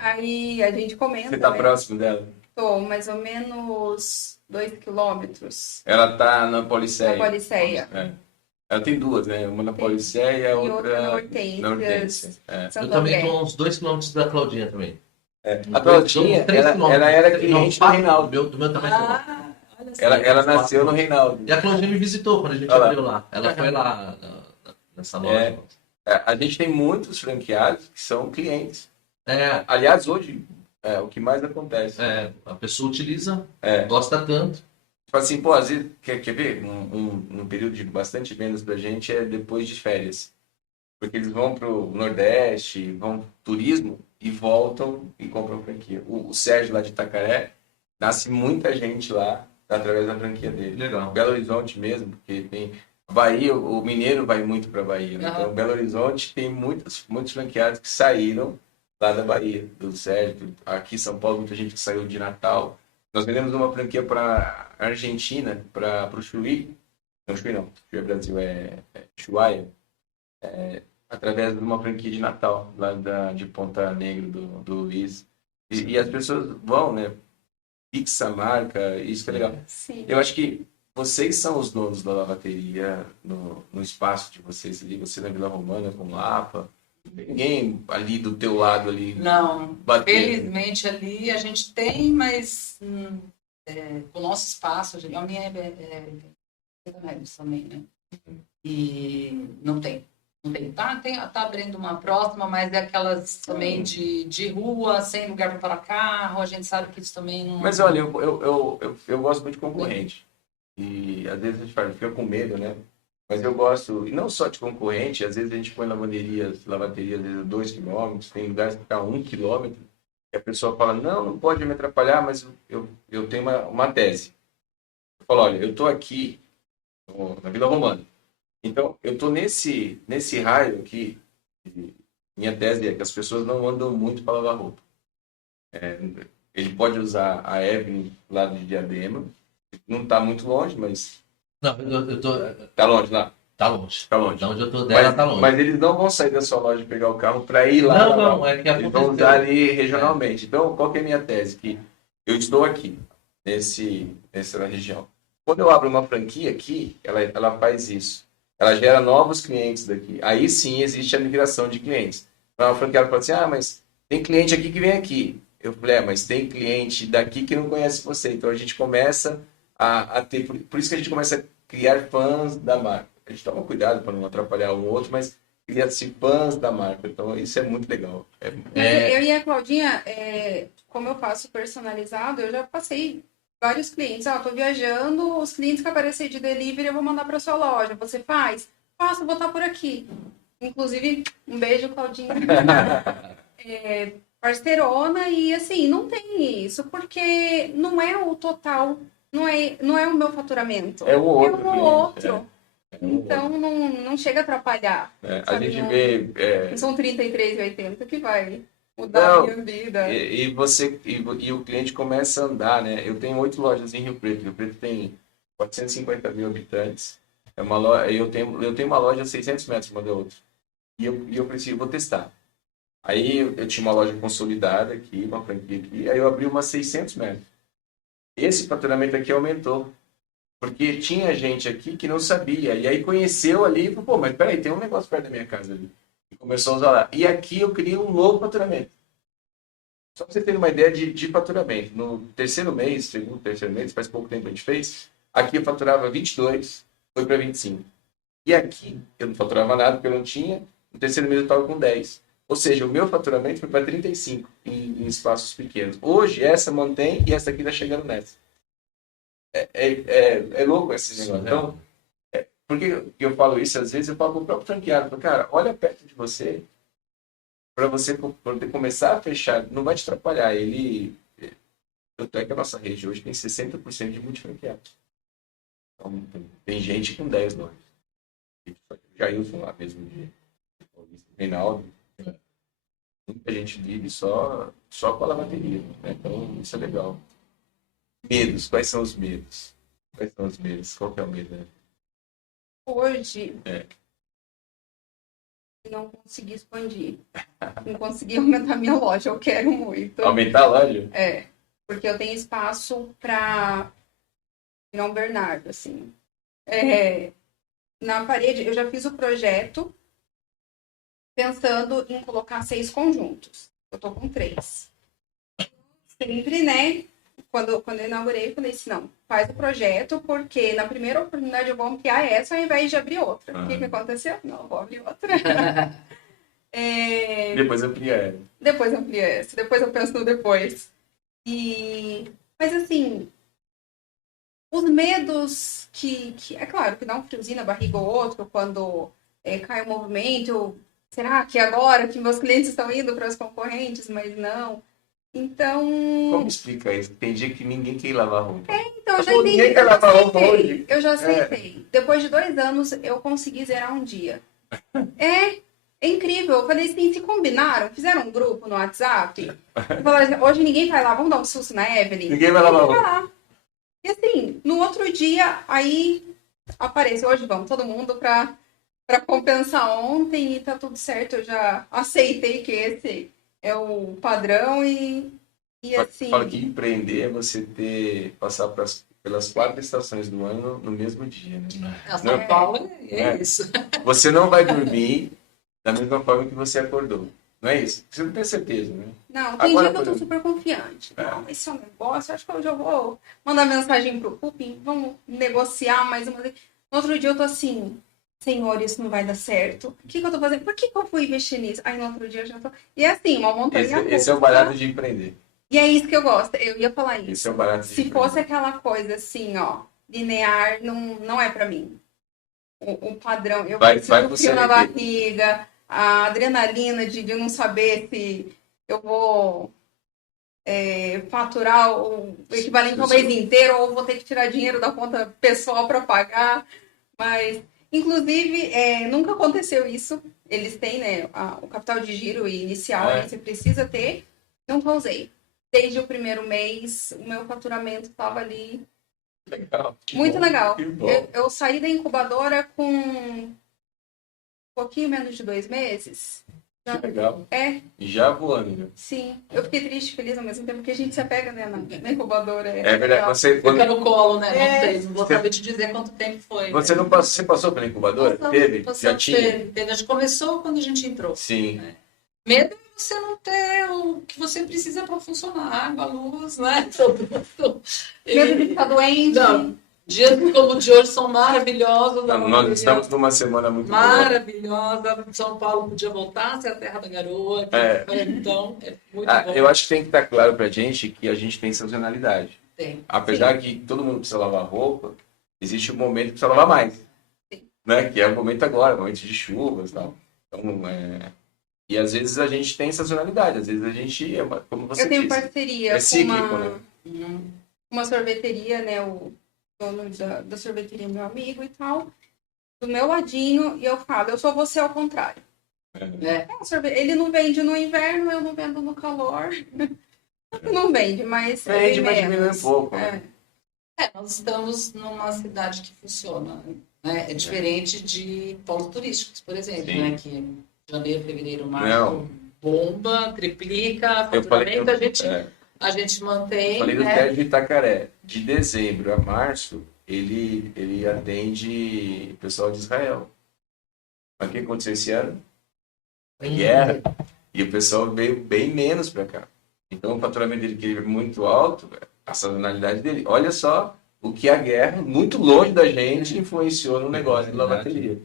Aí a gente comenta. Você tá próximo dela? Tô, mais ou menos 2 quilômetros. Ela tá na Policeia. Na Policeia. Ela tem 2, né? Uma na Policeia e a outra na Hortência. Eu também tô uns 2 quilômetros da Claudinha também. A Claudinha, ela era cliente do Reinaldo. Do meu tamanho. Ela nasceu no Reinaldo. E a Claudinha me visitou quando a gente abriu lá. Ela foi lá nessa loja. A gente tem muitos franqueados que são clientes. Aliás, hoje, o que mais acontece. A pessoa utiliza, gosta tanto. Tipo assim, às vezes, quer ver? Um período de bastante vendas pra gente é depois de férias. Porque eles vão pro Nordeste, vão pro turismo e voltam e compram franquia. O Sérgio lá de Itacaré, nasce muita gente lá através da franquia dele. Legal. Belo Horizonte mesmo, porque tem Bahia, o mineiro vai muito para Bahia. Né? Então, Belo Horizonte tem muitos franqueados que saíram lá da Bahia, do Sérgio. Aqui em São Paulo, muita gente que saiu de Natal. Nós vendemos uma franquia para Argentina, para o Chuí. Não, Chuí não. Chuí é Brasil, é Chuaia. Através de uma franquia de Natal, lá de Ponta Negra, do Luiz. E as pessoas vão, né? Fixa a marca, isso que é legal. Sim. Eu acho que vocês são os donos da lavateria no espaço de vocês ali, você na Vila Romana com Lapa, ninguém ali do teu lado ali. Não, felizmente ali a gente tem, mas o nosso espaço, a minha é também, né? E não tem. Tá abrindo uma próxima, mas é aquelas também de rua, sem lugar para parar carro, a gente sabe que isso também não... Mas olha, eu gosto muito de concorrente. E às vezes a gente fica com medo, né? Mas eu gosto, e não só de concorrente, às vezes a gente põe lavateria às vezes 2 quilômetros, tem lugares que ficar 1 quilômetro, e a pessoa fala, não pode me atrapalhar, mas eu tenho uma tese. Eu falo, olha, eu estou aqui na Vila Romana. Então, eu estou nesse raio aqui, minha tese é que as pessoas não andam muito para lavar roupa. Ele pode usar a Evelyn lá de Diadema, não está muito longe, mas... Não, eu tô... Tá longe lá? Tá longe. Tá longe. Da onde eu tô dela, tá longe. Mas eles não vão sair da sua loja e pegar o carro para ir lá. Não, é que aconteceu. Eles vão usar ali regionalmente. Então, qual que é a minha tese? Que eu estou aqui, nessa região. Quando eu abro uma franquia aqui, ela faz isso. Ela gera novos clientes daqui. Aí sim existe a migração de clientes. Então a franqueada fala assim, mas tem cliente aqui que vem aqui. Eu falei, mas tem cliente daqui que não conhece você. Então a gente começa a ter... Por isso que a gente começa a criar fãs da marca. A gente toma cuidado para não atrapalhar o outro, mas cria-se fãs da marca. Então isso é muito legal. Eu e a Claudinha, como eu faço personalizado, eu já passei vários clientes. Tô viajando, os clientes que aparecer de delivery eu vou mandar para sua loja. Você faz? Faço, vou estar por aqui. Inclusive, um beijo, Claudinha. Parceirona, e assim, não tem isso, porque não é o total, não é o meu faturamento. É o outro. É o outro. Então, não chega a atrapalhar. A gente vê... Não são R$33,80 que vai mudar a minha vida. E o cliente começa a andar, né? Eu tenho 8 lojas em Rio Preto. Rio Preto tem 450 mil habitantes. Eu tenho uma loja a 600 metros uma da outra. E eu preciso, vou testar. Aí eu tinha uma loja consolidada aqui, uma franquia aqui. Aí eu abri uma 600 metros. Esse faturamento aqui aumentou. Porque tinha gente aqui que não sabia. E aí conheceu ali e falou, mas peraí, tem um negócio perto da minha casa ali. E começou a usar lá. E aqui eu criei um novo faturamento. Só para você ter uma ideia de faturamento. No terceiro mês, terceiro mês, faz pouco tempo a gente fez, aqui eu faturava 22, foi para 25. E aqui eu não faturava nada porque eu não tinha. No terceiro mês eu estava com 10. Ou seja, o meu faturamento foi para 35 em espaços pequenos. Hoje essa mantém e essa aqui está chegando nessa. É louco esse negócio. Então, por que eu falo isso? Às vezes eu falo para o próprio franqueado, cara, olha perto de você, para você poder começar a fechar, não vai te atrapalhar. Tanto é que a nossa rede hoje tem 60% de multifranqueados. Então, tem gente com 10 lojas. Jailson lá mesmo, de Reinaldo, muita gente vive só com a lavanderia, né? Então, isso é legal. Medos, quais são os medos? Qual que é o medo? Né? Hoje, não consegui expandir. Não consegui aumentar minha loja, eu quero muito. Aumentar a loja? Porque eu tenho espaço para virar um Bernardo, assim. Na parede, eu já fiz o projeto pensando em colocar 6 conjuntos. Eu tô com 3. Sempre, né? Quando eu inaugurei, eu falei assim, não, faz o projeto, porque na primeira oportunidade eu vou ampliar essa ao invés de abrir outra. O que aconteceu? Não, eu vou abrir outra. Depois amplia essa. Depois amplia essa. Depois eu penso no depois. Mas assim, os medos que... É claro que dá um friozinho na barriga ou outro, quando cai o movimento. Será que agora que meus clientes estão indo para os concorrentes? Mas não. Então... Como explica isso? Tem dia que ninguém quer lavar roupa. Então eu já entendi. Ninguém quer lavar roupa hoje. Eu já aceitei. Depois de 2 anos, eu consegui zerar um dia. É incrível. Eu falei assim, se combinaram, fizeram um grupo no WhatsApp. Falaram, hoje ninguém vai lá, vamos dar um susto na Evelyn. Ninguém vai lavar roupa. E assim, no outro dia, aí aparece, hoje vamos todo mundo para compensar ontem e tá tudo certo. Eu já aceitei que esse é o padrão e assim... Fala que empreender é você passar pelas 4 estações do ano no mesmo dia, né? São Paulo é isso. Você não vai dormir da mesma forma que você acordou. Não é isso? Você não tem certeza, né? Não, tem dia que eu tô super confiante. Não, esse é um negócio, acho que eu já vou mandar mensagem pro Cupim, vamos negociar mais uma vez. No outro dia eu tô assim... Senhor, isso não vai dar certo. O que eu tô fazendo? Por que eu fui investir nisso? Aí no outro dia eu já tô... E é assim, uma montanha russa. Esse é o barato de empreender. E é isso que eu gosto. Eu ia falar isso. Esse é o barato de Se empreender. fosse aquela coisa assim, ó, linear, não é pra mim. O padrão, eu preciso fio na barriga, a adrenalina de não saber se eu vou faturar o equivalente ao mês inteiro ou vou ter que tirar dinheiro da conta pessoal para pagar. Mas... Inclusive, nunca aconteceu isso. Eles têm, né, o capital de giro inicial, você precisa ter. Nunca usei. Desde o primeiro mês, o meu faturamento estava ali. Legal. Muito legal. Eu saí da incubadora com um pouquinho menos de 2 meses. Que legal. E já voando, né? Sim. Eu fiquei triste e feliz ao mesmo tempo, porque a gente se apega, né, na incubadora. É verdade. Você fica no colo, né? Não sei, não vou saber te dizer quanto tempo foi. Você não passou, você passou pela incubadora? Teve? Já tinha? Teve. A gente começou quando a gente entrou. Sim. Né? Medo é você não ter o que você precisa para funcionar, água, luz, né? Medo de ficar doente. Não. Dias como o de hoje são maravilhosos. Nós estamos numa semana muito maravilhosa. São Paulo podia voltar a ser a terra da garoa. Então, é muito bom. Eu acho que tem que estar claro pra gente que a gente tem sazonalidade. Tem. Apesar que todo mundo precisa lavar roupa, existe um momento que precisa lavar mais. Sim. Né? Que é o momento agora, o momento de chuvas e tal. Então, e às vezes a gente tem sazonalidade. Às vezes a gente, como você disse... Eu tenho parceria com uma sorveteria, né? O dono da sorveteria, meu amigo e tal, do meu ladinho, e eu falo, eu sou você ao contrário. Ele não vende no inverno, eu não vendo no calor. Não vende, mas vende, mas diminui um pouco. Nós estamos numa cidade que funciona, né? É diferente de polos turísticos, por exemplo, né? Que janeiro, fevereiro, março, bomba, triplica, faturamento, a gente mantém. Falei do Tejo de Itacaré. De dezembro a março, ele atende o pessoal de Israel. Mas o que aconteceu esse ano? A guerra. E o pessoal veio bem menos para cá. Então o faturamento dele, que é muito alto, a sazonalidade dele. Olha só o que a guerra, muito longe da gente, influenciou no negócio de lavateria.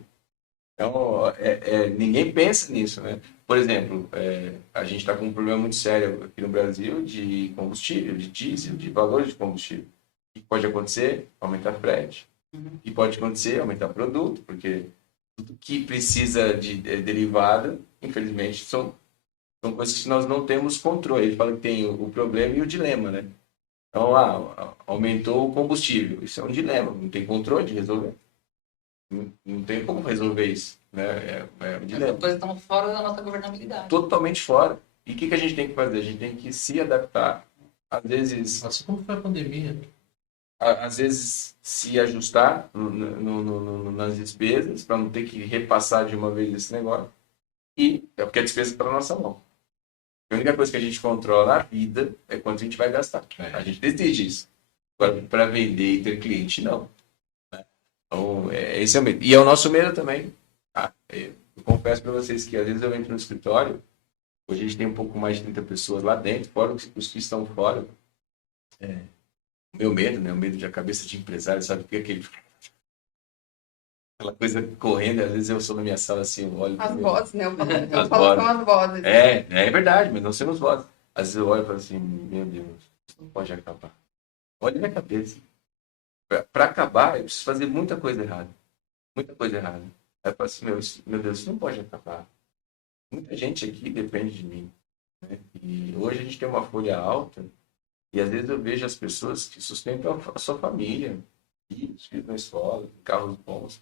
Então, ninguém pensa nisso, né? Por exemplo, a gente está com um problema muito sério aqui no Brasil de combustível, de diesel, de valores de combustível. O que pode acontecer? Aumentar frete. O que pode acontecer? Aumentar produto, porque tudo que precisa de derivada, infelizmente, são coisas que nós não temos controle. Ele fala que tem o problema e o dilema, né? Então, aumentou o combustível. Isso é um dilema, não tem controle de resolver. Não tem como resolver isso, né? É um dilema. As coisas estão fora da nossa governabilidade. Totalmente fora. E o que a gente tem que fazer? A gente tem que se adaptar. Às vezes... Assim como foi a pandemia. Às vezes se ajustar nas despesas, para não ter que repassar de uma vez esse negócio. E é porque a despesa está na nossa mão. A única coisa que a gente controla na vida é quanto a gente vai gastar. A gente decide isso. Agora, para vender e ter cliente, não. Então, esse é o medo. E é o nosso medo também. Eu confesso para vocês que às vezes eu entro no escritório, hoje a gente tem um pouco mais de 30 pessoas lá dentro, fora os que estão fora. O meu medo, né? O medo de a cabeça de empresário, sabe? Porque aquela coisa correndo, às vezes eu sou na minha sala assim, eu olho... As vozes, né? Eu as falo vozes. São as vozes. É verdade, mas não somos vozes. Às vezes eu olho e falo assim, meu Deus, isso não pode acabar. Olha minha cabeça. Para acabar, eu preciso fazer muita coisa errada. Muita coisa errada. Aí eu falo assim, meu Deus, isso não pode acabar. Muita gente aqui depende de mim. Né? E hoje a gente tem uma folha alta e às vezes eu vejo as pessoas que sustentam a sua família, filhos na escola, carros bons.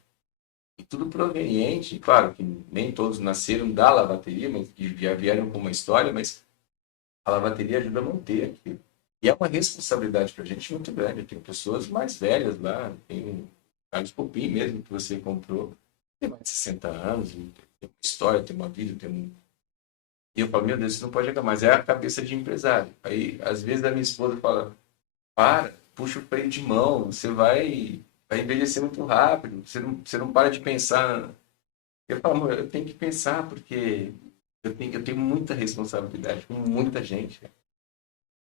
E tudo proveniente, claro que nem todos nasceram da lavateria, mas que já vieram com uma história, mas a lavateria ajuda a manter aquilo. E é uma responsabilidade para a gente muito grande. Tem pessoas mais velhas lá, tem o Carlos Popim mesmo, que você comprou, tem mais de 60 anos, tem uma história, tem uma vida, E eu falo, meu Deus, isso não pode acabar, mas é a cabeça de empresário. Aí, às vezes, a minha esposa fala, puxa o freio de mão, você vai envelhecer muito rápido, você não para de pensar. Eu falo, amor, eu tenho que pensar, porque eu tenho muita responsabilidade com muita gente.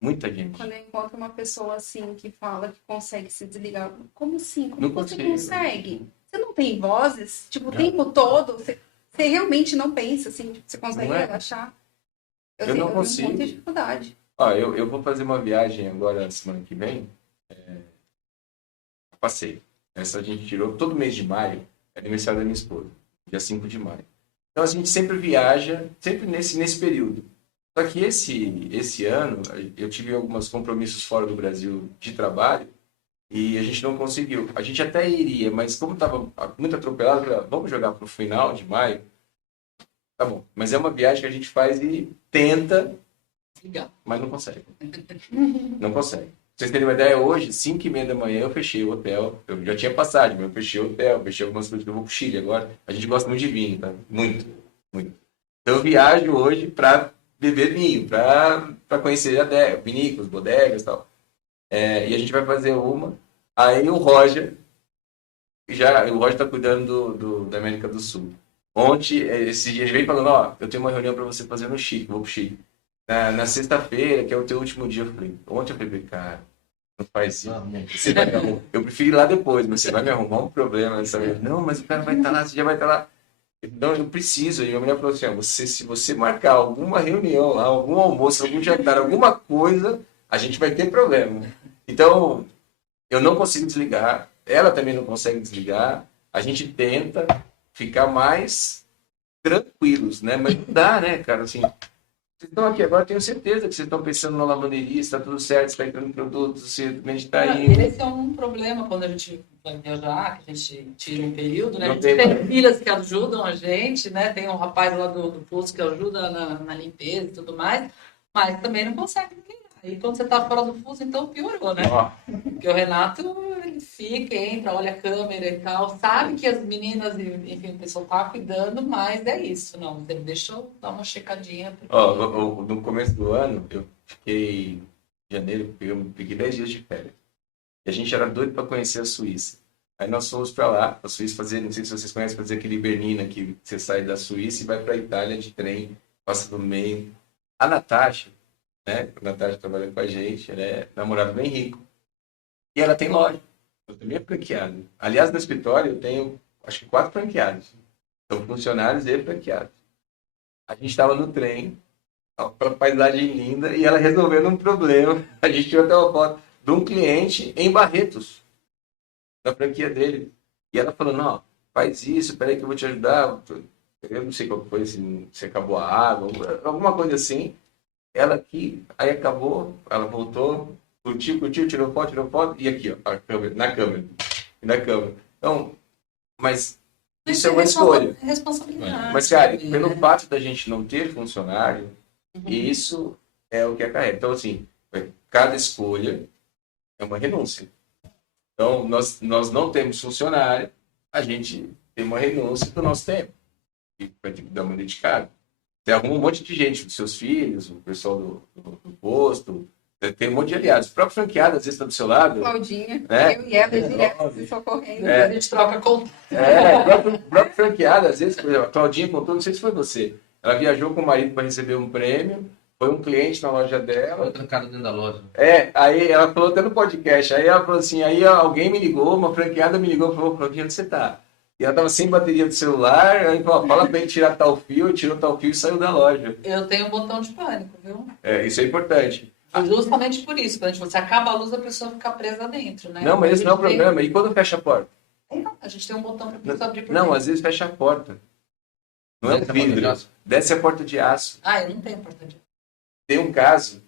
Muita gente. Quando eu encontro uma pessoa assim que fala que consegue se desligar, como assim? Como não você consigo. consegue? Você não tem vozes? Tipo, o tempo todo, você realmente não pensa assim, tipo, você consegue relaxar? Eu não consigo. Eu tenho muita dificuldade. Eu vou fazer uma viagem agora, semana que vem. Passei. Essa a gente tirou todo mês de maio, é aniversário da minha esposa, dia 5 de maio. Então a gente sempre viaja, sempre nesse período. Só que esse ano, eu tive alguns compromissos fora do Brasil de trabalho e a gente não conseguiu. A gente até iria, mas como estava muito atropelado, eu falei, vamos jogar para o final de maio? Tá bom. Mas é uma viagem que a gente faz e tenta, mas não consegue. Não consegue. Pra vocês terem uma ideia, hoje, 5h30 da manhã, eu fechei o hotel. Eu já tinha passagem, mas eu fechei o hotel, fechei algumas coisas que eu vou pro Chile agora. A gente gosta muito de vinho, tá? Muito, muito. Então eu viajo hoje para beber vinho, para conhecer vinícolas, bodegas e tal. E a gente vai fazer uma. Aí o Roger está cuidando da América do Sul. Ontem, esse dia, ele veio falando, ó, eu tenho uma reunião para você fazer no Chile, vou pro Chile. Na sexta-feira, que é o teu último dia, eu falei, ontem eu falei, cara, não faz isso. Você vai me arrumar. Eu prefiro ir lá depois, mas você vai me arrumar um problema. Sabe? Não, mas o cara vai estar lá, você já vai estar lá. Não, eu preciso. E a mulher falou assim, se você marcar alguma reunião lá, algum almoço, algum jantar, alguma coisa, a gente vai ter problema. Então, eu não consigo desligar, ela também não consegue desligar, a gente tenta ficar mais tranquilos, né? Mas não dá, né, cara? Assim, vocês estão aqui agora, tenho certeza que vocês estão pensando na lavanderia, está tudo certo, está entrando produto, você também está indo. Esse é um problema quando a gente vai viajar, que a gente tira um período, né? A gente tem filhas que ajudam a gente, né? Tem um rapaz lá do posto que ajuda na limpeza e tudo mais, mas também não consegue ligar. E quando você está fora do fuso, então piorou, né? Porque o Renato, ele fica, entra, olha a câmera e tal, sabe que as meninas, enfim, o pessoal tá cuidando, mas é isso, não, deixa eu dar uma checadinha. Porque... No começo do ano, eu fiquei, em janeiro, eu peguei 10 dias de férias. E a gente era doido para conhecer a Suíça. Aí nós fomos para lá, a Suíça fazer, não sei se vocês conhecem, fazer aquele Bernina, que você sai da Suíça e vai para a Itália de trem, passa no meio. A Natasha, né? A Natasha trabalhando com a gente, ela é namorada do Henrico. E ela tem loja. Eu também é franqueado. Aliás, no escritório eu tenho, acho que 4 franqueados. São funcionários e franqueados. A gente estava no trem, aquela paisagem linda, e ela resolvendo um problema. A gente tirou até uma foto de um cliente em Barretos, na franquia dele. E ela falou, não, faz isso, peraí que eu vou te ajudar. Eu não sei qual foi, se acabou a água, alguma coisa assim. Ela aqui, aí acabou, ela voltou, curtiu, tirou foto, e aqui, ó, na câmera. Então, mas isso é uma escolha. Responsabilidade. Mas, cara, pelo fato da gente não ter funcionário, isso é o que acarreta. Então, assim, cada escolha é uma renúncia. Então, nós não temos funcionário, a gente tem uma renúncia do nosso tempo. E vai ter que dar uma dedicada. Você arruma um monte de gente, dos seus filhos, o pessoal do posto, tem um monte de aliados. O próprio franqueado, às vezes, está do seu lado. Claudinha, né? eu e ela direto se socorrendo. A gente troca conta. O próprio franqueado, às vezes, por exemplo, a Claudinha contou, não sei se foi você. Ela viajou com o marido para receber um prêmio, foi um cliente na loja dela. Foi trancado dentro da loja. Aí ela falou até no podcast, aí ela falou assim, aí alguém me ligou, uma franqueada me ligou e falou, Claudinha, onde você está? E ela estava sem bateria do celular, aí falou, fala para ele tirar tal fio, tirou tal fio e saiu da loja. Eu tenho um botão de pânico, viu? Isso é importante. Justamente por isso, quando você acaba a luz, a pessoa fica presa dentro, né? Não, mas esse não é o problema. E quando fecha a porta? Não, a gente tem um botão para a pessoa abrir por Não, dentro. às vezes fecha a porta. Não é um vidro. Desce a porta de aço. Eu não tenho porta de aço. Tem um caso,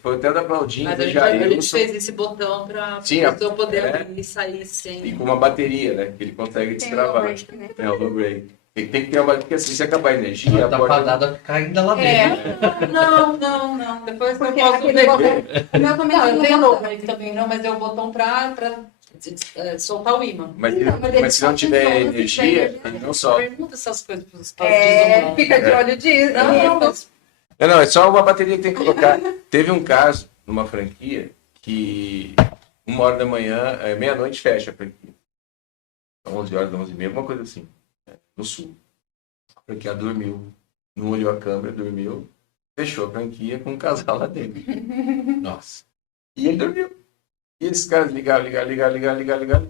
foi até da Claudinha, mas do a gente fez esse botão para a pessoa poder abrir e sair sem... E com uma bateria, né? Que ele consegue destravar. Tem o low break. Tem que ter uma, porque assim, se acabar a energia... Tá fadada a ficar ainda lá dentro. Não. Depois porque eu posso ver. O meu também não, eu tenho low break também, não, mas é o botão para soltar o ímã. Mas se não tiver energia, ele não solta. Pergunta essas coisas para os fica de olho disso. Não, é só uma bateria que tem que colocar. Teve um caso numa franquia que 1h da manhã, meia-noite fecha a franquia. 11 horas, 11h30, alguma coisa assim. No sul. A franquia dormiu. Não olhou a câmera, dormiu. Fechou a franquia com um casal lá dentro. Nossa. E ele dormiu. E esses caras ligaram.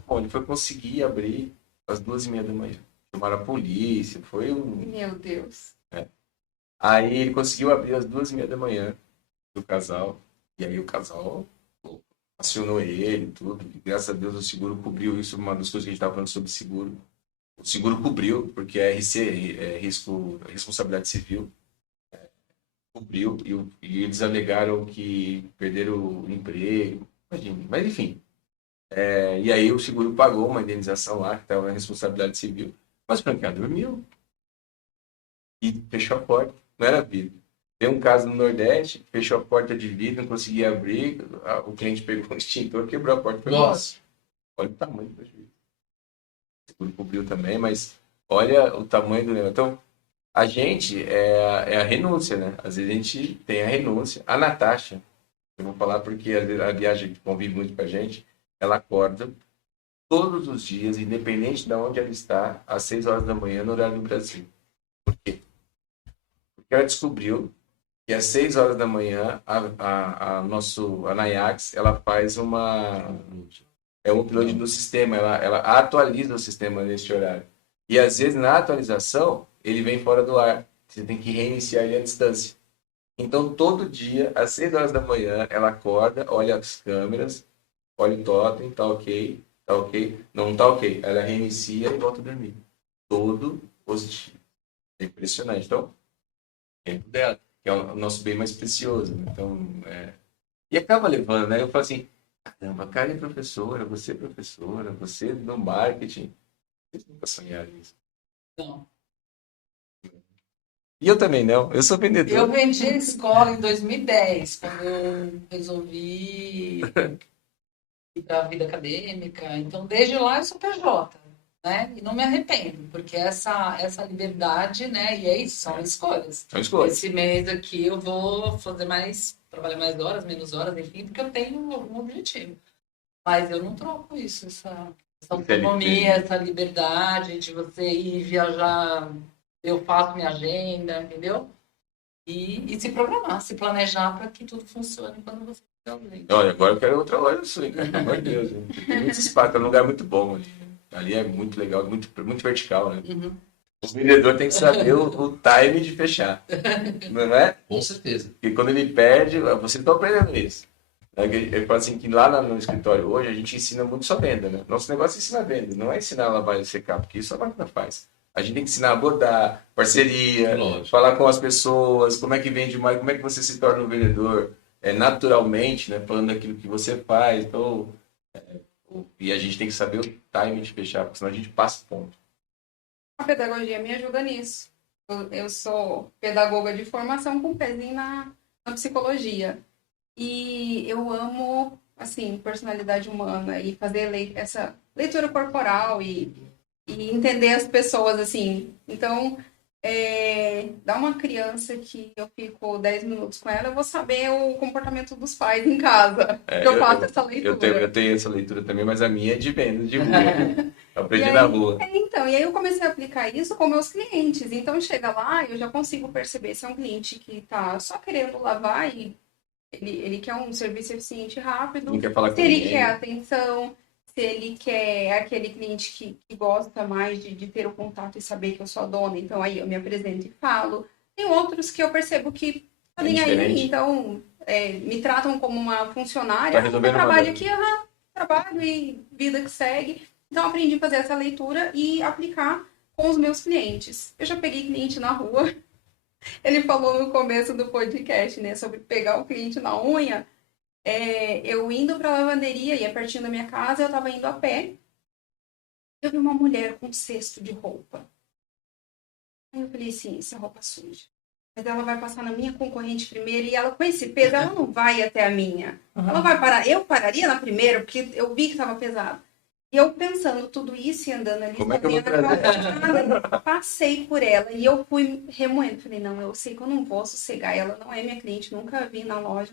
Bom, ele foi conseguir abrir às 2h30 da manhã. Chamaram a polícia, foi um... Meu Deus. Aí ele conseguiu abrir às 2h30 da manhã do casal. E aí o casal acionou ele, tudo. E graças a Deus o seguro cobriu isso. Uma das coisas que a gente estava falando sobre seguro. O seguro cobriu, porque a RC, responsabilidade civil, cobriu. E eles alegaram que perderam o emprego. Imagina. Mas enfim. E aí o seguro pagou uma indenização lá, que estava na responsabilidade civil. Mas o franqueado dormiu. E fechou a porta. Não era vidro. Tem um caso no Nordeste, fechou a porta de vidro, não conseguia abrir, o cliente pegou um extintor, quebrou a porta e foi embora. Olha o tamanho do prejuízo. O seguro cobriu também, mas olha o tamanho do negócio. Então, A gente é a renúncia, né? Às vezes a gente tem a renúncia. A Natasha, eu vou falar porque às vezes a viagem convive muito com a gente, ela acorda todos os dias, independente de onde ela está, às 6 horas da manhã, no horário do Brasil. Por quê? Porque ela descobriu que às 6 horas da manhã, a Nayax, ela faz um upload do sistema, ela atualiza o sistema neste horário. E às vezes, na atualização, ele vem fora do ar. Você tem que reiniciar ele à distância. Então, todo dia, às 6 horas da manhã, ela acorda, olha as câmeras, olha o totem, tá ok, não tá ok. Ela reinicia e volta a dormir. Todos os dias. É impressionante. Então, tempo dela, que é o nosso bem mais precioso. Né? Então, E acaba levando, né? Eu falo assim, caramba, a Karen é professora, você no marketing. Vocês nunca sonharam isso? Não. E eu também não, eu sou vendedor. Eu vendi a escola em 2010, quando eu resolvi ir para a vida acadêmica. Então, desde lá eu sou PJ, né? E não me arrependo, porque essa liberdade, né? E é isso, são escolhas. São escolhas. Esse mês aqui eu vou trabalhar mais horas, menos horas, enfim, porque eu tenho um objetivo. Mas eu não troco isso, essa autonomia, essa liberdade de você ir viajar, eu faço minha agenda, entendeu? E se programar, se planejar para que tudo funcione quando você quiser. Olha, agora eu quero outra loja sua, cara. Pelo amor de Deus. Tem muito espaço, é um lugar muito bom ali. Ali é muito legal, muito vertical, né? Uhum. O vendedor tem que saber o time de fechar. Não é? Com certeza. Porque quando ele perde, você está aprendendo isso. Eu falo assim que lá no escritório hoje a gente ensina muito só venda, né? Nosso negócio é ensinar venda, não é ensinar a lavar e secar, porque isso a máquina faz. A gente tem que ensinar a abordar, parceria, falar com as pessoas, como é que vende mais, como é que você se torna um vendedor naturalmente, né? Falando daquilo que você faz. Então, e a gente tem que saber o time de fechar, porque senão a gente passa ponto. A pedagogia me ajuda nisso. Eu sou pedagoga de formação com pezinho na psicologia. E eu amo, assim, personalidade humana e fazer essa leitura corporal e entender as pessoas, assim. Então, dá uma criança que eu fico 10 minutos com ela, eu vou saber o comportamento dos pais em casa. Eu faço essa leitura. Eu tenho essa leitura também, mas a minha é de venda, de rua. Eu aprendi na rua. Então, e aí eu comecei a aplicar isso com meus clientes. Então, chega lá, eu já consigo perceber se é um cliente que está só querendo lavar e ele quer um serviço eficiente e rápido, não quer falar se ele quer atenção, se ele quer aquele cliente que gosta mais de ter o contato e saber que eu sou a dona, então aí eu me apresento e falo. Tem outros que eu percebo que podem aí, então me tratam como uma funcionária, eu trabalho aqui, trabalho e vida que segue. Então eu aprendi a fazer essa leitura e aplicar com os meus clientes. Eu já peguei cliente na rua. Ele falou no começo do podcast, né, sobre pegar o cliente na unha. Eu indo para a lavanderia, ia pertinho da minha casa, eu estava indo a pé. Eu vi uma mulher com um cesto de roupa. Aí eu falei assim, essa roupa suja. Mas ela vai passar na minha concorrente primeiro e ela, com esse peso, ela não vai até a minha. Uhum. Ela vai parar. Eu pararia na primeira, porque eu vi que estava pesado. E eu pensando tudo isso e andando ali, passei por ela e eu fui remoendo. Falei, não, eu sei que eu não vou sossegar. Ela não é minha cliente, nunca vi na loja.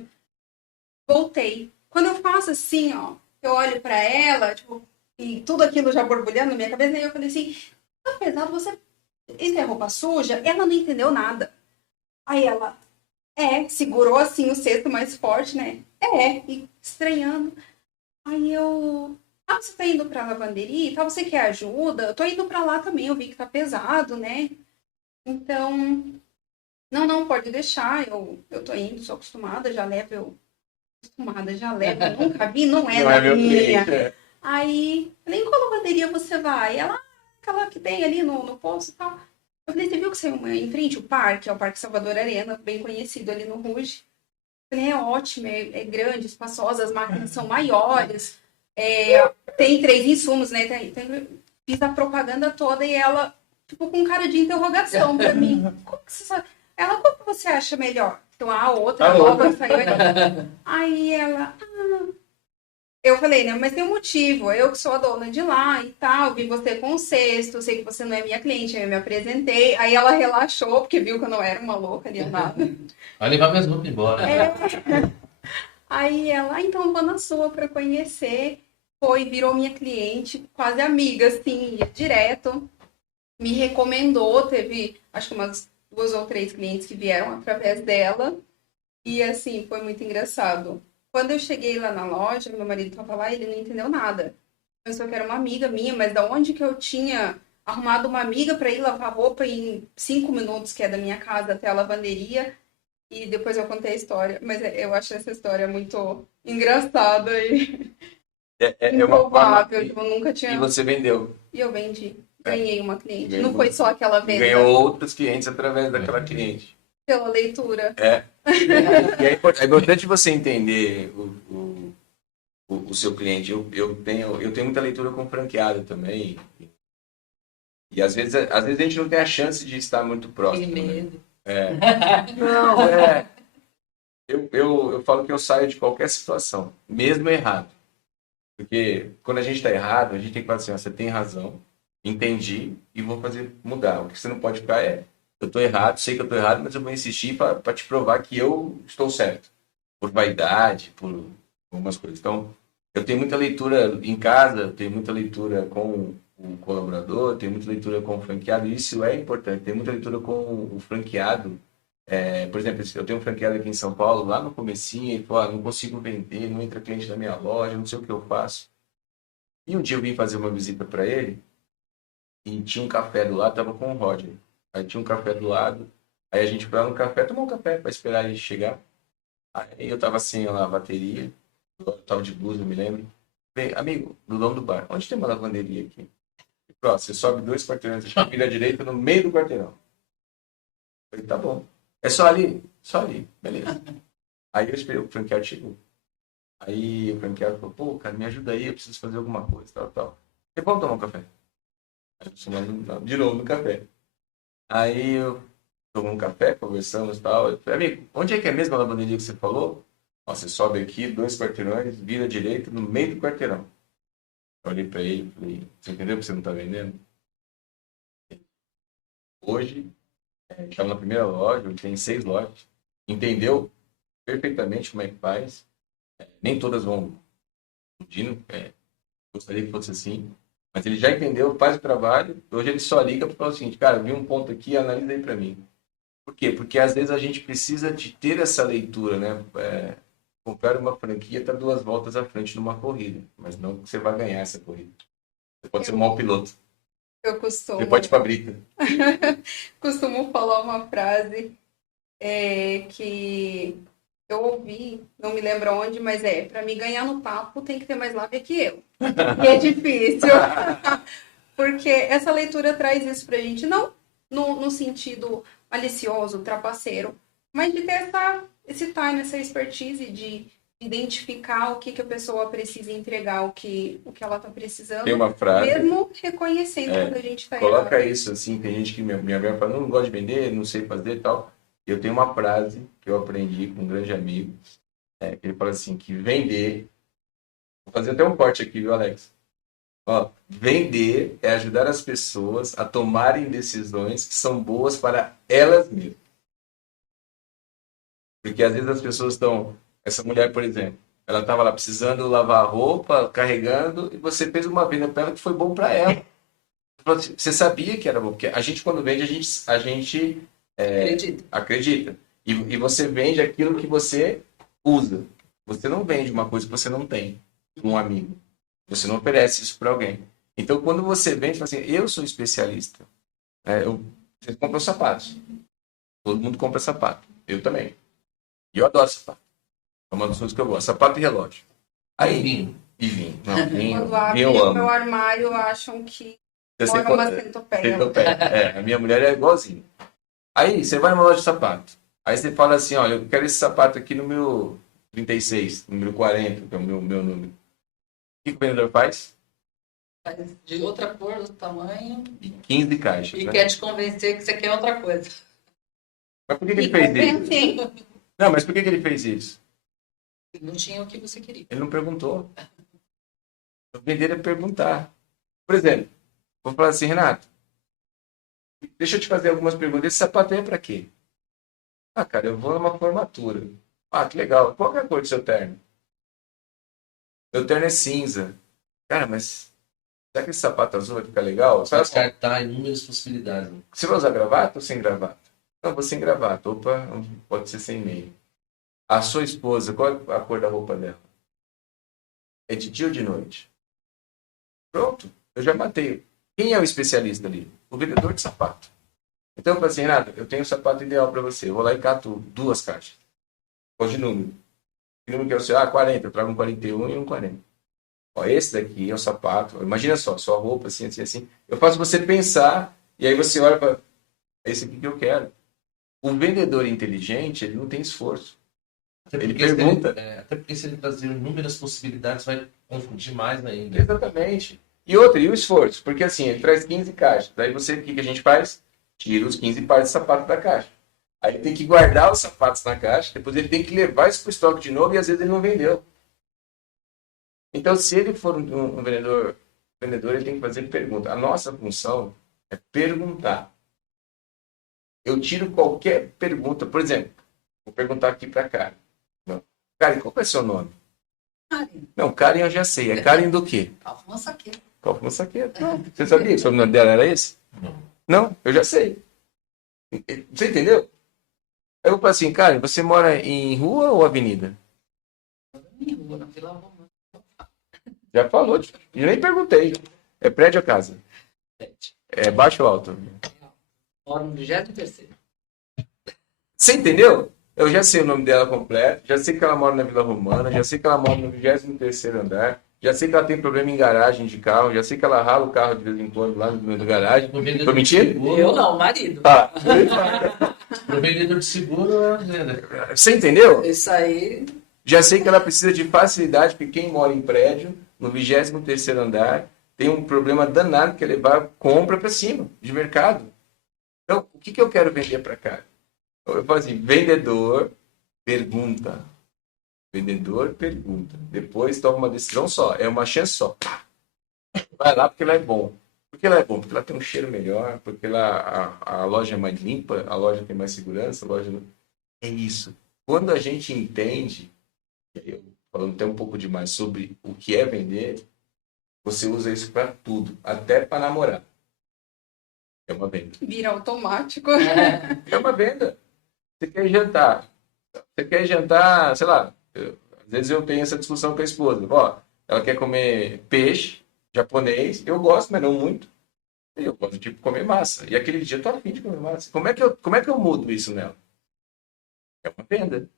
Voltei. Quando eu faço assim, ó, eu olho pra ela, tipo, e tudo aquilo já borbulhando na minha cabeça, e eu falei assim, tá pesado, isso é roupa suja? Ela não entendeu nada. Aí ela, segurou assim o cesto mais forte, né? E estranhando. Aí eu... você tá indo pra lavanderia e tal, você quer ajuda? Eu tô indo pra lá também, eu vi que tá pesado, né? Então, não, pode deixar, eu tô indo, sou acostumada, já levo, eu nunca vi, não é da minha. Aí, falei, em qual lavanderia você vai? Ela, aquela que tem ali no posto e tal. Eu falei, você viu que saiu em frente o parque, é o Parque Salvador Arena, bem conhecido ali no Ruge. Eu falei, é ótimo, é grande, espaçosa, as máquinas são maiores. Tem 3 insumos, né? Fiz a propaganda toda e ela, tipo, com cara de interrogação pra mim. Como que você acha melhor? Então a outra nova saiu. Aí ela, eu falei, né, mas tem um motivo, eu que sou a dona de lá e tal, vi você com o cesto, sei que você não é minha cliente, aí eu me apresentei, aí ela relaxou, porque viu que eu não era uma louca ali, nada. Vai levar minhas roupas embora. Aí ela, então vou na sua para conhecer, virou minha cliente, quase amiga, assim, ia direto, me recomendou, teve acho que umas 2 ou 3 clientes que vieram através dela, e assim, foi muito engraçado. Quando eu cheguei lá na loja, meu marido estava lá e ele não entendeu nada. Pensou que era uma amiga minha, mas da onde que eu tinha arrumado uma amiga para ir lavar roupa em 5 minutos, que é da minha casa até a lavanderia, e depois eu contei a história, mas eu acho essa história muito engraçada e É uma forma. improvável, tipo, eu nunca tinha... E você vendeu. E eu vendi. Ganhei uma cliente. Ganhou. Não foi só aquela venda. Ganhou outros clientes através daquela cliente. Pela leitura. E é importante você entender o seu cliente. Eu tenho muita leitura com franqueado também. E às vezes a gente não tem a chance de estar muito próximo. Tem medo. Não, eu falo que eu saio de qualquer situação, mesmo errado. Porque quando a gente está errado, a gente tem que falar assim, você tem razão, entendi e vou fazer mudar. O que você não pode ficar eu estou errado, sei que eu estou errado, mas eu vou insistir para te provar que eu estou certo. Por vaidade, por algumas coisas. Então, eu tenho muita leitura em casa, eu tenho muita leitura com o colaborador, tenho muita leitura com o franqueado, e isso é importante. Tenho muita leitura com o franqueado. Por exemplo, eu tenho um franqueado aqui em São Paulo, lá no comecinho, ele falou, não consigo vender, não entra cliente na minha loja, não sei o que eu faço. E um dia eu vim fazer uma visita para ele, e tinha um café do lado, tava com o Roger. Aí tinha um café do lado, aí a gente foi lá no café, tomou um café para esperar ele chegar. Aí eu tava sem a bateria, eu tava de blusa, eu me lembro. Falei, amigo, do dono do bar, onde tem uma lavanderia aqui? Ele falou, você sobe 2 quarteirões, vira à direita no meio do quarteirão. Eu falei, tá bom. É só ali? Só ali, beleza. Aí eu esperei, o franqueado chegou. Aí o franqueado falou, pô, cara, me ajuda aí, eu preciso fazer alguma coisa, tal. E vamos tomar um café. Aí eu fui de novo no café. Aí eu tomamos um café, conversamos e tal. Eu falei, amigo, onde é que é mesmo a lavanderia que você falou? Ó, você sobe aqui, 2 quarteirões, vira à direita, no meio do quarteirão. Eu olhei pra ele e falei, você entendeu que você não tá vendendo? Hoje, estava na primeira loja, ele tem 6 lojas. Entendeu perfeitamente como é que faz. Nem todas vão explodindo. Gostaria que fosse assim. Mas ele já entendeu, faz o trabalho. Hoje ele só liga para falar o seguinte, cara, vi um ponto aqui, analisa aí para mim. Por quê? Porque às vezes a gente precisa de ter essa leitura, né? Comprar uma franquia está 2 voltas à frente numa corrida. Mas não que você vai ganhar essa corrida. Você pode ser um mau piloto. Eu costumo... Você pode fabricar. Costumo falar uma frase que eu ouvi, não me lembro onde, mas para me ganhar no papo tem que ter mais lábia que eu. E é difícil. Porque essa leitura traz isso pra gente, não no sentido malicioso, trapaceiro, mas de ter esse time, essa expertise de identificar o que a pessoa precisa entregar, o que ela está precisando. Tem uma frase... Mesmo reconhecendo quando a gente está coloca errado. isso, assim, tem gente que minha mãe fala, não gosto de vender, não sei fazer e tal. Eu tenho uma frase que eu aprendi com um grande amigo, que ele fala assim, que vender... Vou fazer até um corte aqui, viu, Alex? Ó, vender é ajudar as pessoas a tomarem decisões que são boas para elas mesmas. Porque às vezes as pessoas estão... Essa mulher, por exemplo, ela estava lá precisando lavar a roupa, carregando, e você fez uma venda para ela que foi bom para ela. Você sabia que era bom, porque a gente quando vende, a gente acredita. E você vende aquilo que você usa. Você não vende uma coisa que você não tem para um amigo. Você não oferece isso para alguém. Então, quando você vende, você fala assim, eu sou especialista. Você compra os sapatos. Todo mundo compra sapato. Eu também. E eu adoro sapato. É uma das coisas que eu gosto. Sapato e relógio. Aí, vinho. E vinho. Não, vinho. Quando abrem o meu armário, acham que mora uma centopeia. A minha mulher é igualzinha. Aí, você vai numa loja de sapato. Aí você fala assim, olha, eu quero esse sapato aqui no meu 36, número 40, que é o meu número. O que o vendedor faz? Faz de outra cor, outro tamanho. E 15 caixas. E quer te convencer que você quer outra coisa. Mas por que ele fez isso? Não, mas por que ele fez isso? Não tinha o que você queria. Ele não perguntou. Vender é perguntar. Por exemplo, vou falar assim, Renato, deixa eu te fazer algumas perguntas. Esse sapato aí é pra quê? Ah, cara, eu vou numa formatura. Ah, que legal. Qual que é a cor do seu terno? Meu terno é cinza. Cara, mas será que esse sapato azul vai ficar legal? Vai descartar inúmeras possibilidades. Né? Você vai usar gravata ou sem gravata? Não, vou sem gravata. Opa, pode ser sem meio. A sua esposa, qual é a cor da roupa dela? É de dia ou de noite? Pronto, eu já matei. Quem é o especialista ali? O vendedor de sapato. Então eu falei assim, Renato, eu tenho o sapato ideal para você. Eu vou lá e cato 2 caixas. Qual de número? Que número que é o seu? Ah, 40. Eu trago um 41 e um 40. Ó, esse daqui é o sapato. Imagina só, sua roupa assim, assim, assim. Eu faço você pensar e aí você olha para esse aqui que eu quero. O vendedor inteligente, ele não tem esforço. Ele pergunta. Até porque se ele trazer inúmeras possibilidades, vai confundir mais ainda. Exatamente. E outra, e o esforço? Porque assim, ele traz 15 caixas. Daí você, o que a gente faz? Tira os 15 pares de sapato da caixa. Aí ele tem que guardar os sapatos na caixa, depois ele tem que levar isso para o estoque de novo e às vezes ele não vendeu. Então, se ele for um vendedor, ele tem que fazer pergunta. A nossa função é perguntar. Eu tiro qualquer pergunta. Por exemplo, vou perguntar aqui para a Karen. Karen, qual é o seu nome? Karen. Não, Karen eu já sei. É Karen do quê? Calma, saqueira. Calma, saqueira. Não. Você sabia que o nome dela era esse? Não, eu já sei. Você entendeu? Aí eu falo assim, Karen, você mora em rua ou avenida? Em rua, na Vila Romana. Já falou, eu nem perguntei. É prédio ou casa? Prédio. É baixo ou alto? Moro no 23º. Você entendeu? Eu já sei o nome dela completo, já sei que ela mora na Vila Romana, já sei que ela mora no 23º andar, já sei que ela tem problema em garagem de carro, já sei que ela rala o carro de vez em quando lá no garagem. Tô mentindo? Eu não, marido. Ah. Pro vendedor de seguro é venda. Você entendeu? Isso aí. Já sei que ela precisa de facilidade, porque quem mora em prédio, no 23º andar, tem um problema danado que é levar compra para cima, de mercado. Então, o que eu quero vender para cá? Eu falo assim, vendedor, pergunta. Vendedor, pergunta. Depois toma uma decisão só, é uma chance só. Vai lá porque lá é bom. Por que lá é bom? Porque lá tem um cheiro melhor, porque lá a loja é mais limpa, a loja tem mais segurança, a loja... É isso. Quando a gente entende, eu falando até um pouco demais sobre o que é vender, você usa isso para tudo, até para namorar. É uma venda. Vira automático. É uma venda. Você quer jantar, sei lá, às vezes eu tenho essa discussão com a esposa. Ó, ela quer comer peixe japonês, eu gosto, mas não muito. Eu gosto de comer massa. E aquele dia eu tô afim de comer massa. Como é que eu mudo isso nela? É uma venda.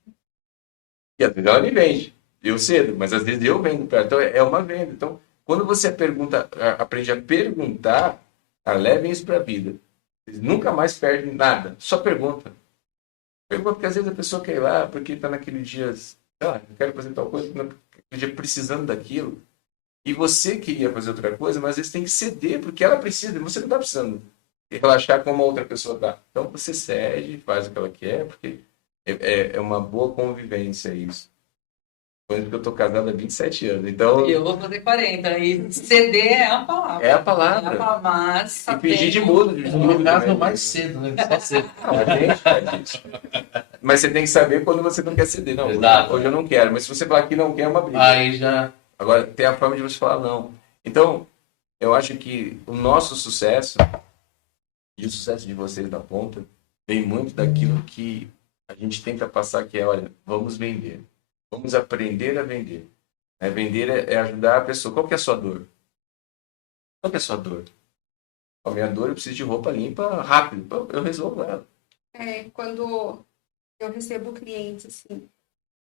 E às vezes ela me vende. Eu cedo, mas às vezes eu vendo para ela. Então é uma venda. Então, quando você aprende a perguntar, levem isso para a vida. Vocês nunca mais perdem nada. Só pergunta. Pergunta, porque às vezes a pessoa quer ir lá porque está naquele dia, sei lá, eu quero fazer tal coisa, naquele dia precisando daquilo. E você queria fazer outra coisa, mas às vezes tem que ceder, porque ela precisa, você não está precisando relaxar como a outra pessoa está. Então você cede, faz o que ela quer, porque é uma boa convivência isso. Por exemplo, eu estou casado há 27 anos, então... E eu vou fazer 40, e ceder é a palavra. É a palavra. É a palavra, mas... E pedir de mudo. No caso, é mais cedo, né? Só cedo. Não, a gente faz isso. Mas você tem que saber quando você não quer ceder. Não, Exato. hoje eu não quero. Mas se você falar que não quer, é uma briga. Aí já... Agora, tem a forma de você falar não. Então, eu acho que o nosso sucesso e o sucesso de vocês da ponta vem muito daquilo que a gente tenta passar, que é, olha, vamos vender. Vamos aprender a vender. Vender é ajudar a pessoa. Qual que é a sua dor? Qual que é a sua dor? A minha dor, eu preciso de roupa limpa rápido. Eu resolvo ela. Quando eu recebo clientes, assim,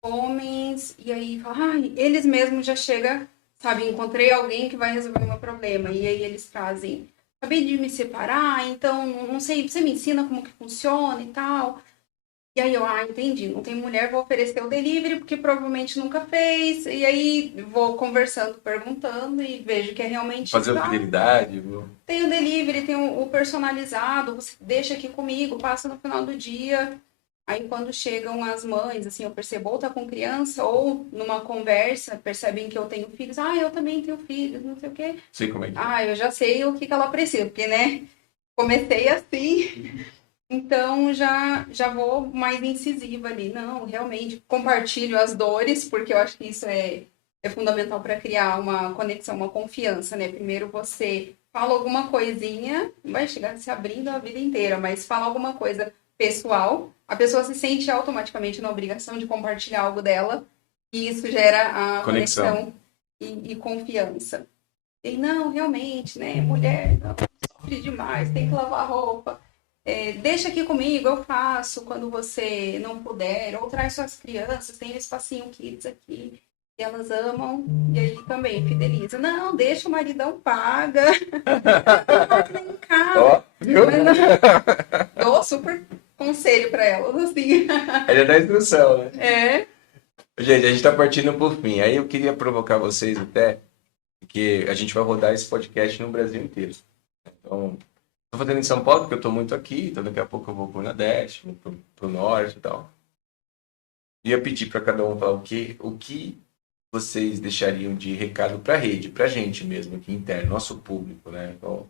homens, e aí falam, eles mesmos já chegam, sabe, encontrei alguém que vai resolver o meu problema. E aí eles trazem, acabei de me separar, então, não sei, você me ensina como que funciona e tal. E aí eu, entendi, não tem mulher, vou oferecer o delivery, porque provavelmente nunca fez. E aí vou conversando, perguntando e vejo que é realmente... Fazer a fidelidade. Tem o delivery, tem o personalizado, você deixa aqui comigo, passa no final do dia. Aí quando chegam as mães, assim, eu percebo ou tá com criança, ou numa conversa, percebem que eu tenho filhos. Ah, eu também tenho filhos, não sei o quê. Sei como é que é. Ah, eu já sei o que ela precisa, porque, né, comecei assim, então já vou mais incisiva ali. Não, realmente, compartilho as dores, porque eu acho que isso é fundamental para criar uma conexão, uma confiança, né? Primeiro você fala alguma coisinha, não vai chegar se abrindo a vida inteira, mas fala alguma coisa pessoal, a pessoa se sente automaticamente na obrigação de compartilhar algo dela, e isso gera a conexão e confiança. E não, realmente, né? Mulher não, sofre demais, tem que lavar roupa. Deixa aqui comigo, eu faço quando você não puder. Ou traz suas crianças, tem um espacinho kids aqui. E elas amam, e aí também fideliza. Não, deixa o maridão paga. Vem cá. Viu? Dou super conselho para elas, assim. Ele dá instrução, né? É. Gente, a gente tá partindo por fim. Aí eu queria provocar vocês até, porque a gente vai rodar esse podcast no Brasil inteiro. Então, tô fazendo em São Paulo, porque eu tô muito aqui, então daqui a pouco eu vou pro Nordeste, vou pro Norte e tal. Ia pedir para cada um falar o que vocês deixariam de recado para a rede, para a gente mesmo aqui interno, nosso público, né? Então,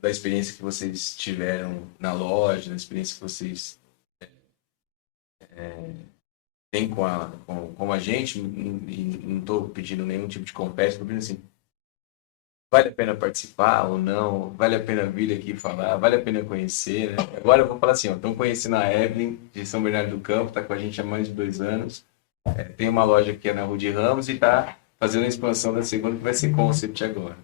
da experiência que vocês tiveram na loja, da experiência que vocês têm com a gente, e não estou pedindo nenhum tipo de conversa, estou pedindo assim, vale a pena participar ou não? Vale a pena vir aqui falar? Vale a pena conhecer, né? Agora eu vou falar assim, ó, estão conhecendo a Evelyn de São Bernardo do Campo, está com a gente há mais de 2 anos. Tem uma loja que é na Rua de Ramos e está fazendo a expansão da segunda, que vai ser Concept agora.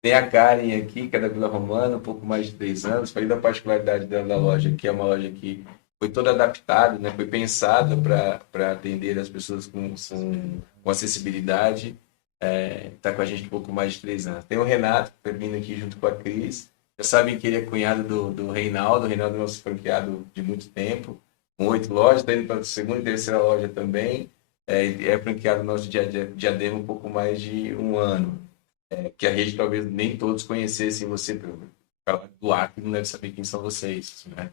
Tem a Karen aqui, que é da Vila Romana, um pouco mais de 3 anos. Falei da particularidade dela da loja, que é uma loja que foi toda adaptada, né? Foi pensada para atender as pessoas com acessibilidade. Está com a gente um pouco mais de 3 anos. Tem o Renato, que está vindo aqui junto com a Cris. Já sabem que ele é cunhado do Reinaldo. O Reinaldo é nosso franqueado de muito tempo, com 8 lojas. Está indo para a segunda e terceira loja também. É franqueado nosso de Diadema um pouco mais de 1 ano. Que a rede talvez nem todos conhecessem você, do Acre não deve saber quem são vocês, né?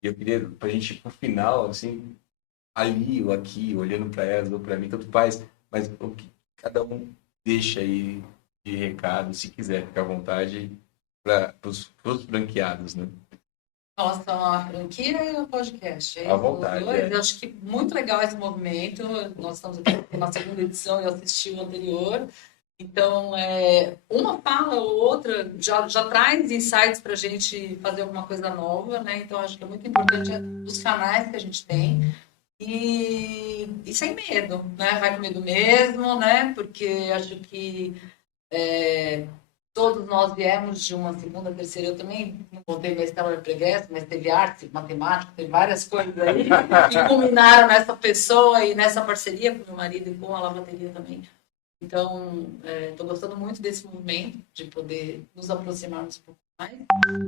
E eu queria, para a gente ir para o final, assim, ali ou aqui, olhando para elas ou para mim, tanto faz, mas o que cada um deixa aí de recado, se quiser, ficar à vontade, para os franqueados, né? Nossa, a franquia e o podcast. À vontade. Eu acho que muito legal esse movimento. Nós estamos aqui na segunda edição, eu assisti o anterior. Então, uma fala ou outra já traz insights para a gente fazer alguma coisa nova, né? Então, acho que é muito importante os canais que a gente tem. E sem medo, né? Vai com medo mesmo, né? Porque acho que todos nós viemos de uma segunda, terceira. Eu também não contei minha história de progresso, mas teve arte, matemática, teve várias coisas aí que culminaram nessa pessoa e nessa parceria com meu marido e com a lavanderia também. Então, estou gostando muito desse movimento, de poder nos aproximarmos um pouco mais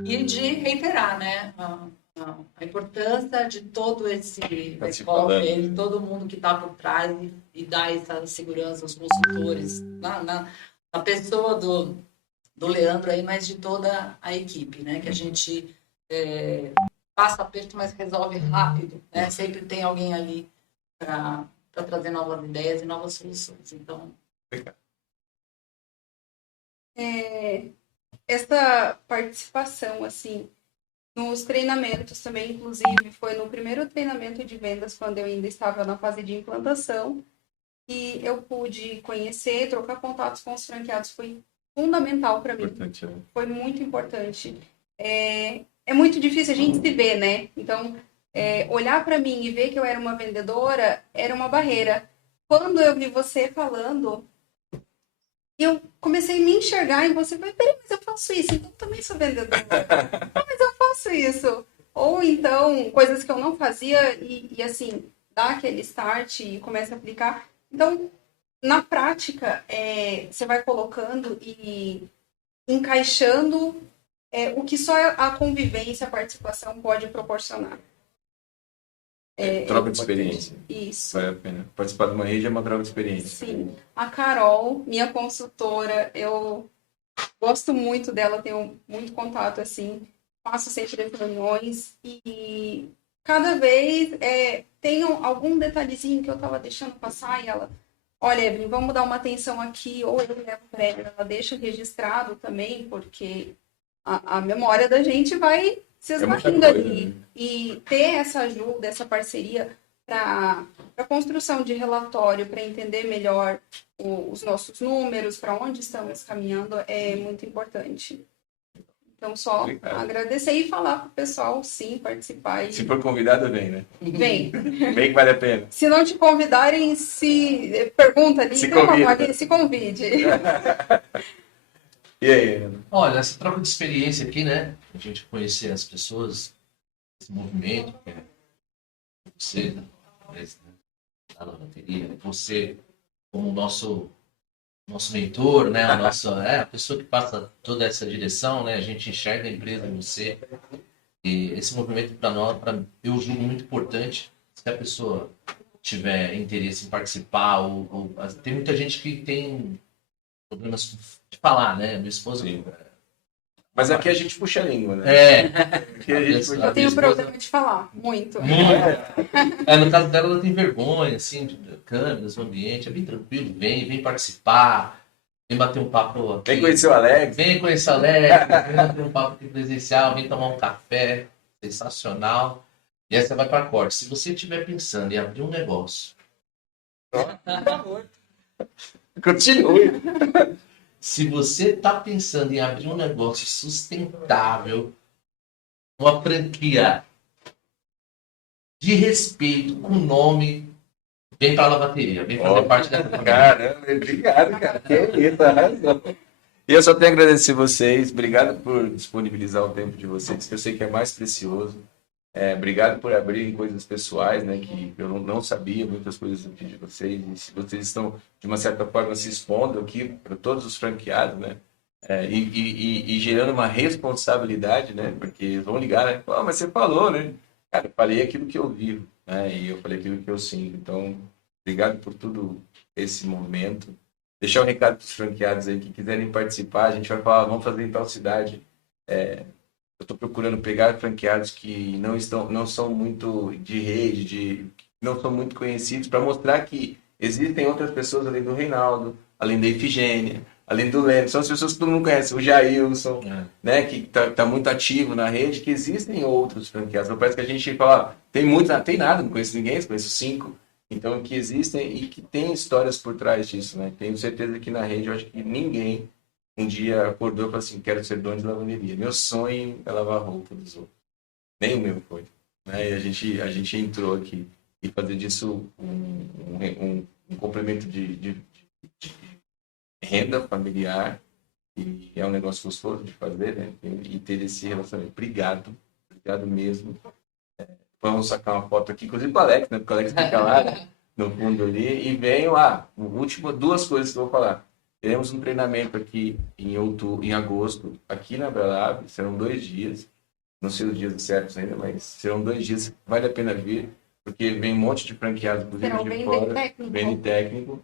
e de reiterar, né, a importância de todo esse de todo mundo que está por trás e dar essa segurança aos consultores, na pessoa do Leandro aí, mas de toda a equipe, né, que a gente passa aperto, mas resolve rápido, né, sempre tem alguém ali para trazer novas ideias e novas soluções, então... Essa participação, assim, nos treinamentos também, inclusive, foi no primeiro treinamento de vendas, quando eu ainda estava na fase de implantação, e eu pude conhecer, trocar contatos com os franqueados, foi fundamental para mim. Importante, né? Foi muito importante. É muito difícil a gente se ver, né? Então, olhar para mim e ver que eu era uma vendedora era uma barreira. Quando eu vi você falando, eu comecei a me enxergar em você. Falei, peraí, mas eu faço isso, então eu também sou vendedora. Mas eu faço isso. Ou então, coisas que eu não fazia e assim, dá aquele start e começa a aplicar. Então, na prática, você vai colocando e encaixando o que só a convivência, a participação pode proporcionar. Troca de experiência. Isso. Vale a pena. Participar de uma rede é uma troca de experiência. Sim. A Carol, minha consultora, eu gosto muito dela, tenho muito contato, assim, faço sempre reuniões e cada vez tem algum detalhezinho que eu tava deixando passar e ela, olha, Evelyn, vamos dar uma atenção aqui, ou eu levo para ela deixa registrado também, porque a memória da gente vai se esbarrando ali. Né? E ter essa ajuda, essa parceria para a construção de relatório, para entender melhor os nossos números, para onde estamos caminhando, é muito importante. Então, só agradecer e falar para o pessoal, sim, participar. E... Se for convidado, vem, né? Vem. Vem que vale a pena. Se não te convidarem, pergunta ali, se convide. E aí, Ana? Olha, essa troca de experiência aqui, né? A gente conhecer as pessoas, esse movimento, que é você, da lavanderia, você como nosso mentor, né? A pessoa que passa toda essa direção, né? A gente enxerga a empresa em você. E esse movimento para nós, eu julgo muito importante. Se a pessoa tiver interesse em participar, tem muita gente que tem problemas de falar, né? Minha esposa. Sim. Mas aqui a gente puxa a língua, né? Aqui eu tenho problema de falar, muito. No caso dela, ela tem vergonha, assim, de câmeras, o ambiente, é bem tranquilo, vem participar, vem bater um papo aqui. Vem conhecer o Alex. Vem conhecer o Alex, vem bater um papo aqui presencial, vem tomar um café, sensacional. E aí você vai para corte. Se você estiver pensando em abrir um negócio... Por favor. Continue. Se você está pensando em abrir um negócio sustentável, uma franquia de respeito, com nome, vem para a lavateria, vem fazer parte dessa família. Caramba, obrigado, cara. Que isso, arrasou. E eu só tenho a agradecer vocês. Obrigado por disponibilizar o tempo de vocês, que eu sei que é mais precioso. Obrigado por abrirem coisas pessoais, né, que eu não sabia muitas coisas aqui de vocês. E se vocês estão, de uma certa forma, se expondo aqui para todos os franqueados, né, e gerando uma responsabilidade, né, porque vão ligar, né, mas você falou, né, cara, eu falei aquilo que eu vivo, né, e eu falei aquilo que eu sinto. Então, obrigado por tudo esse momento. Deixar um recado para os franqueados aí que quiserem participar. A gente vai falar, vamos fazer em tal cidade. Eu estou procurando pegar franqueados que não são muito de rede, não são muito conhecidos, para mostrar que existem outras pessoas além do Reinaldo, além da Ifigênia, além do Lênin. São as pessoas que todo mundo conhece, o Jailson, né, que tá muito ativo na rede, que existem outros franqueados. Não parece que a gente fala, tem nada, não conheço ninguém, conheço 5. Então, que existem e que tem histórias por trás disso, né? Tenho certeza que na rede, eu acho que ninguém um dia acordou e falou assim, quero ser dono de lavanderia. Meu sonho é lavar roupa dos outros. Nem o meu foi. Né? E a gente entrou aqui e fazer disso um complemento de renda familiar. E é um negócio gostoso de fazer, né? E ter esse relacionamento. Obrigado mesmo. Vamos sacar uma foto aqui, inclusive com o Alex, né? Porque o Alex fica lá no fundo ali. E venho duas coisas que eu vou falar. Teremos um treinamento aqui em agosto, aqui na Abralab. Serão 2 dias. Não sei os dias certos ainda, mas serão 2 dias. Vale a pena vir, porque vem um monte de franqueados, inclusive de fora. Bem técnico.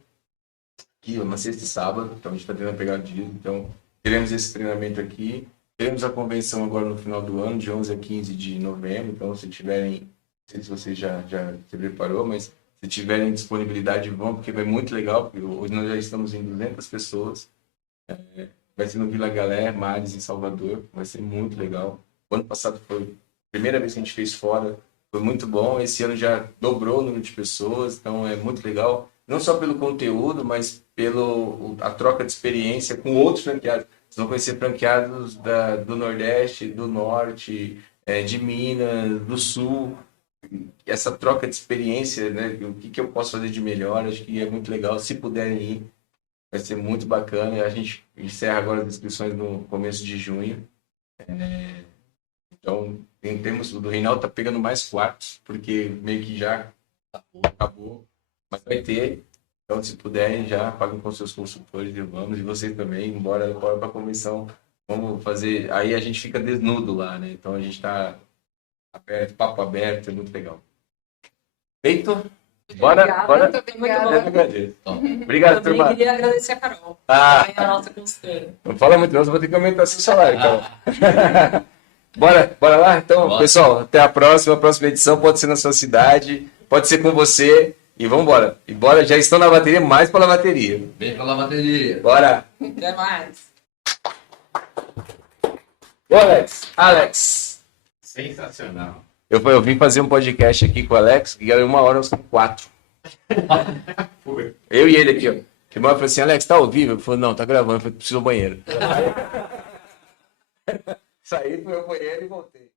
Aqui, na sexta e sábado. Então, a gente está tentando pegar dias. Então, teremos esse treinamento aqui. Teremos a convenção agora no final do ano, de 11 a 15 de novembro. Então, se tiverem... Não sei se você já se preparou, mas... Se tiverem disponibilidade, vão, porque vai muito legal, porque hoje nós já estamos em 200 pessoas. Vai ser no Vila Galé, Mares, em Salvador. Vai ser muito legal. O ano passado foi a primeira vez que a gente fez fora. Foi muito bom. Esse ano já dobrou o número de pessoas, então é muito legal. Não só pelo conteúdo, mas a troca de experiência com outros franqueados. Vocês vão conhecer franqueados do Nordeste, do Norte, de Minas, do Sul. Essa troca de experiência, né? O que eu posso fazer de melhor, acho que é muito legal. Se puderem ir, vai ser muito bacana. A gente encerra agora as inscrições no começo de junho. Então, em termos do Reinaldo, tá pegando mais quartos, porque meio que já acabou. Mas vai ter. Então, se puderem, já paguem com seus consultores e vamos. E vocês também, embora para a comissão, vamos fazer. Aí a gente fica desnudo lá, né? Então a gente está aberto, papo aberto, é muito legal. Feito? Bora? Muito obrigada. Obrigado, turma. Eu queria agradecer a Carol, a nossa consultora. Não fala muito não, você vai ter que aumentar seu salário, Carol. Bora lá? Então, Bora. pessoal, até a próxima edição pode ser na sua cidade, pode ser com você, e vamos embora. E bora, já estão na bateria, mais pela bateria. Vem pela bateria. Bora. Até mais. Ô, Alex. Sensacional. Eu vim fazer um podcast aqui com o Alex, que era 1 hora, nós 4. Eu e ele aqui, ó. Que mãe falou assim, Alex, tá ao vivo? Eu falei, não, tá gravando, eu falei, preciso do banheiro. Saí pro meu banheiro e voltei.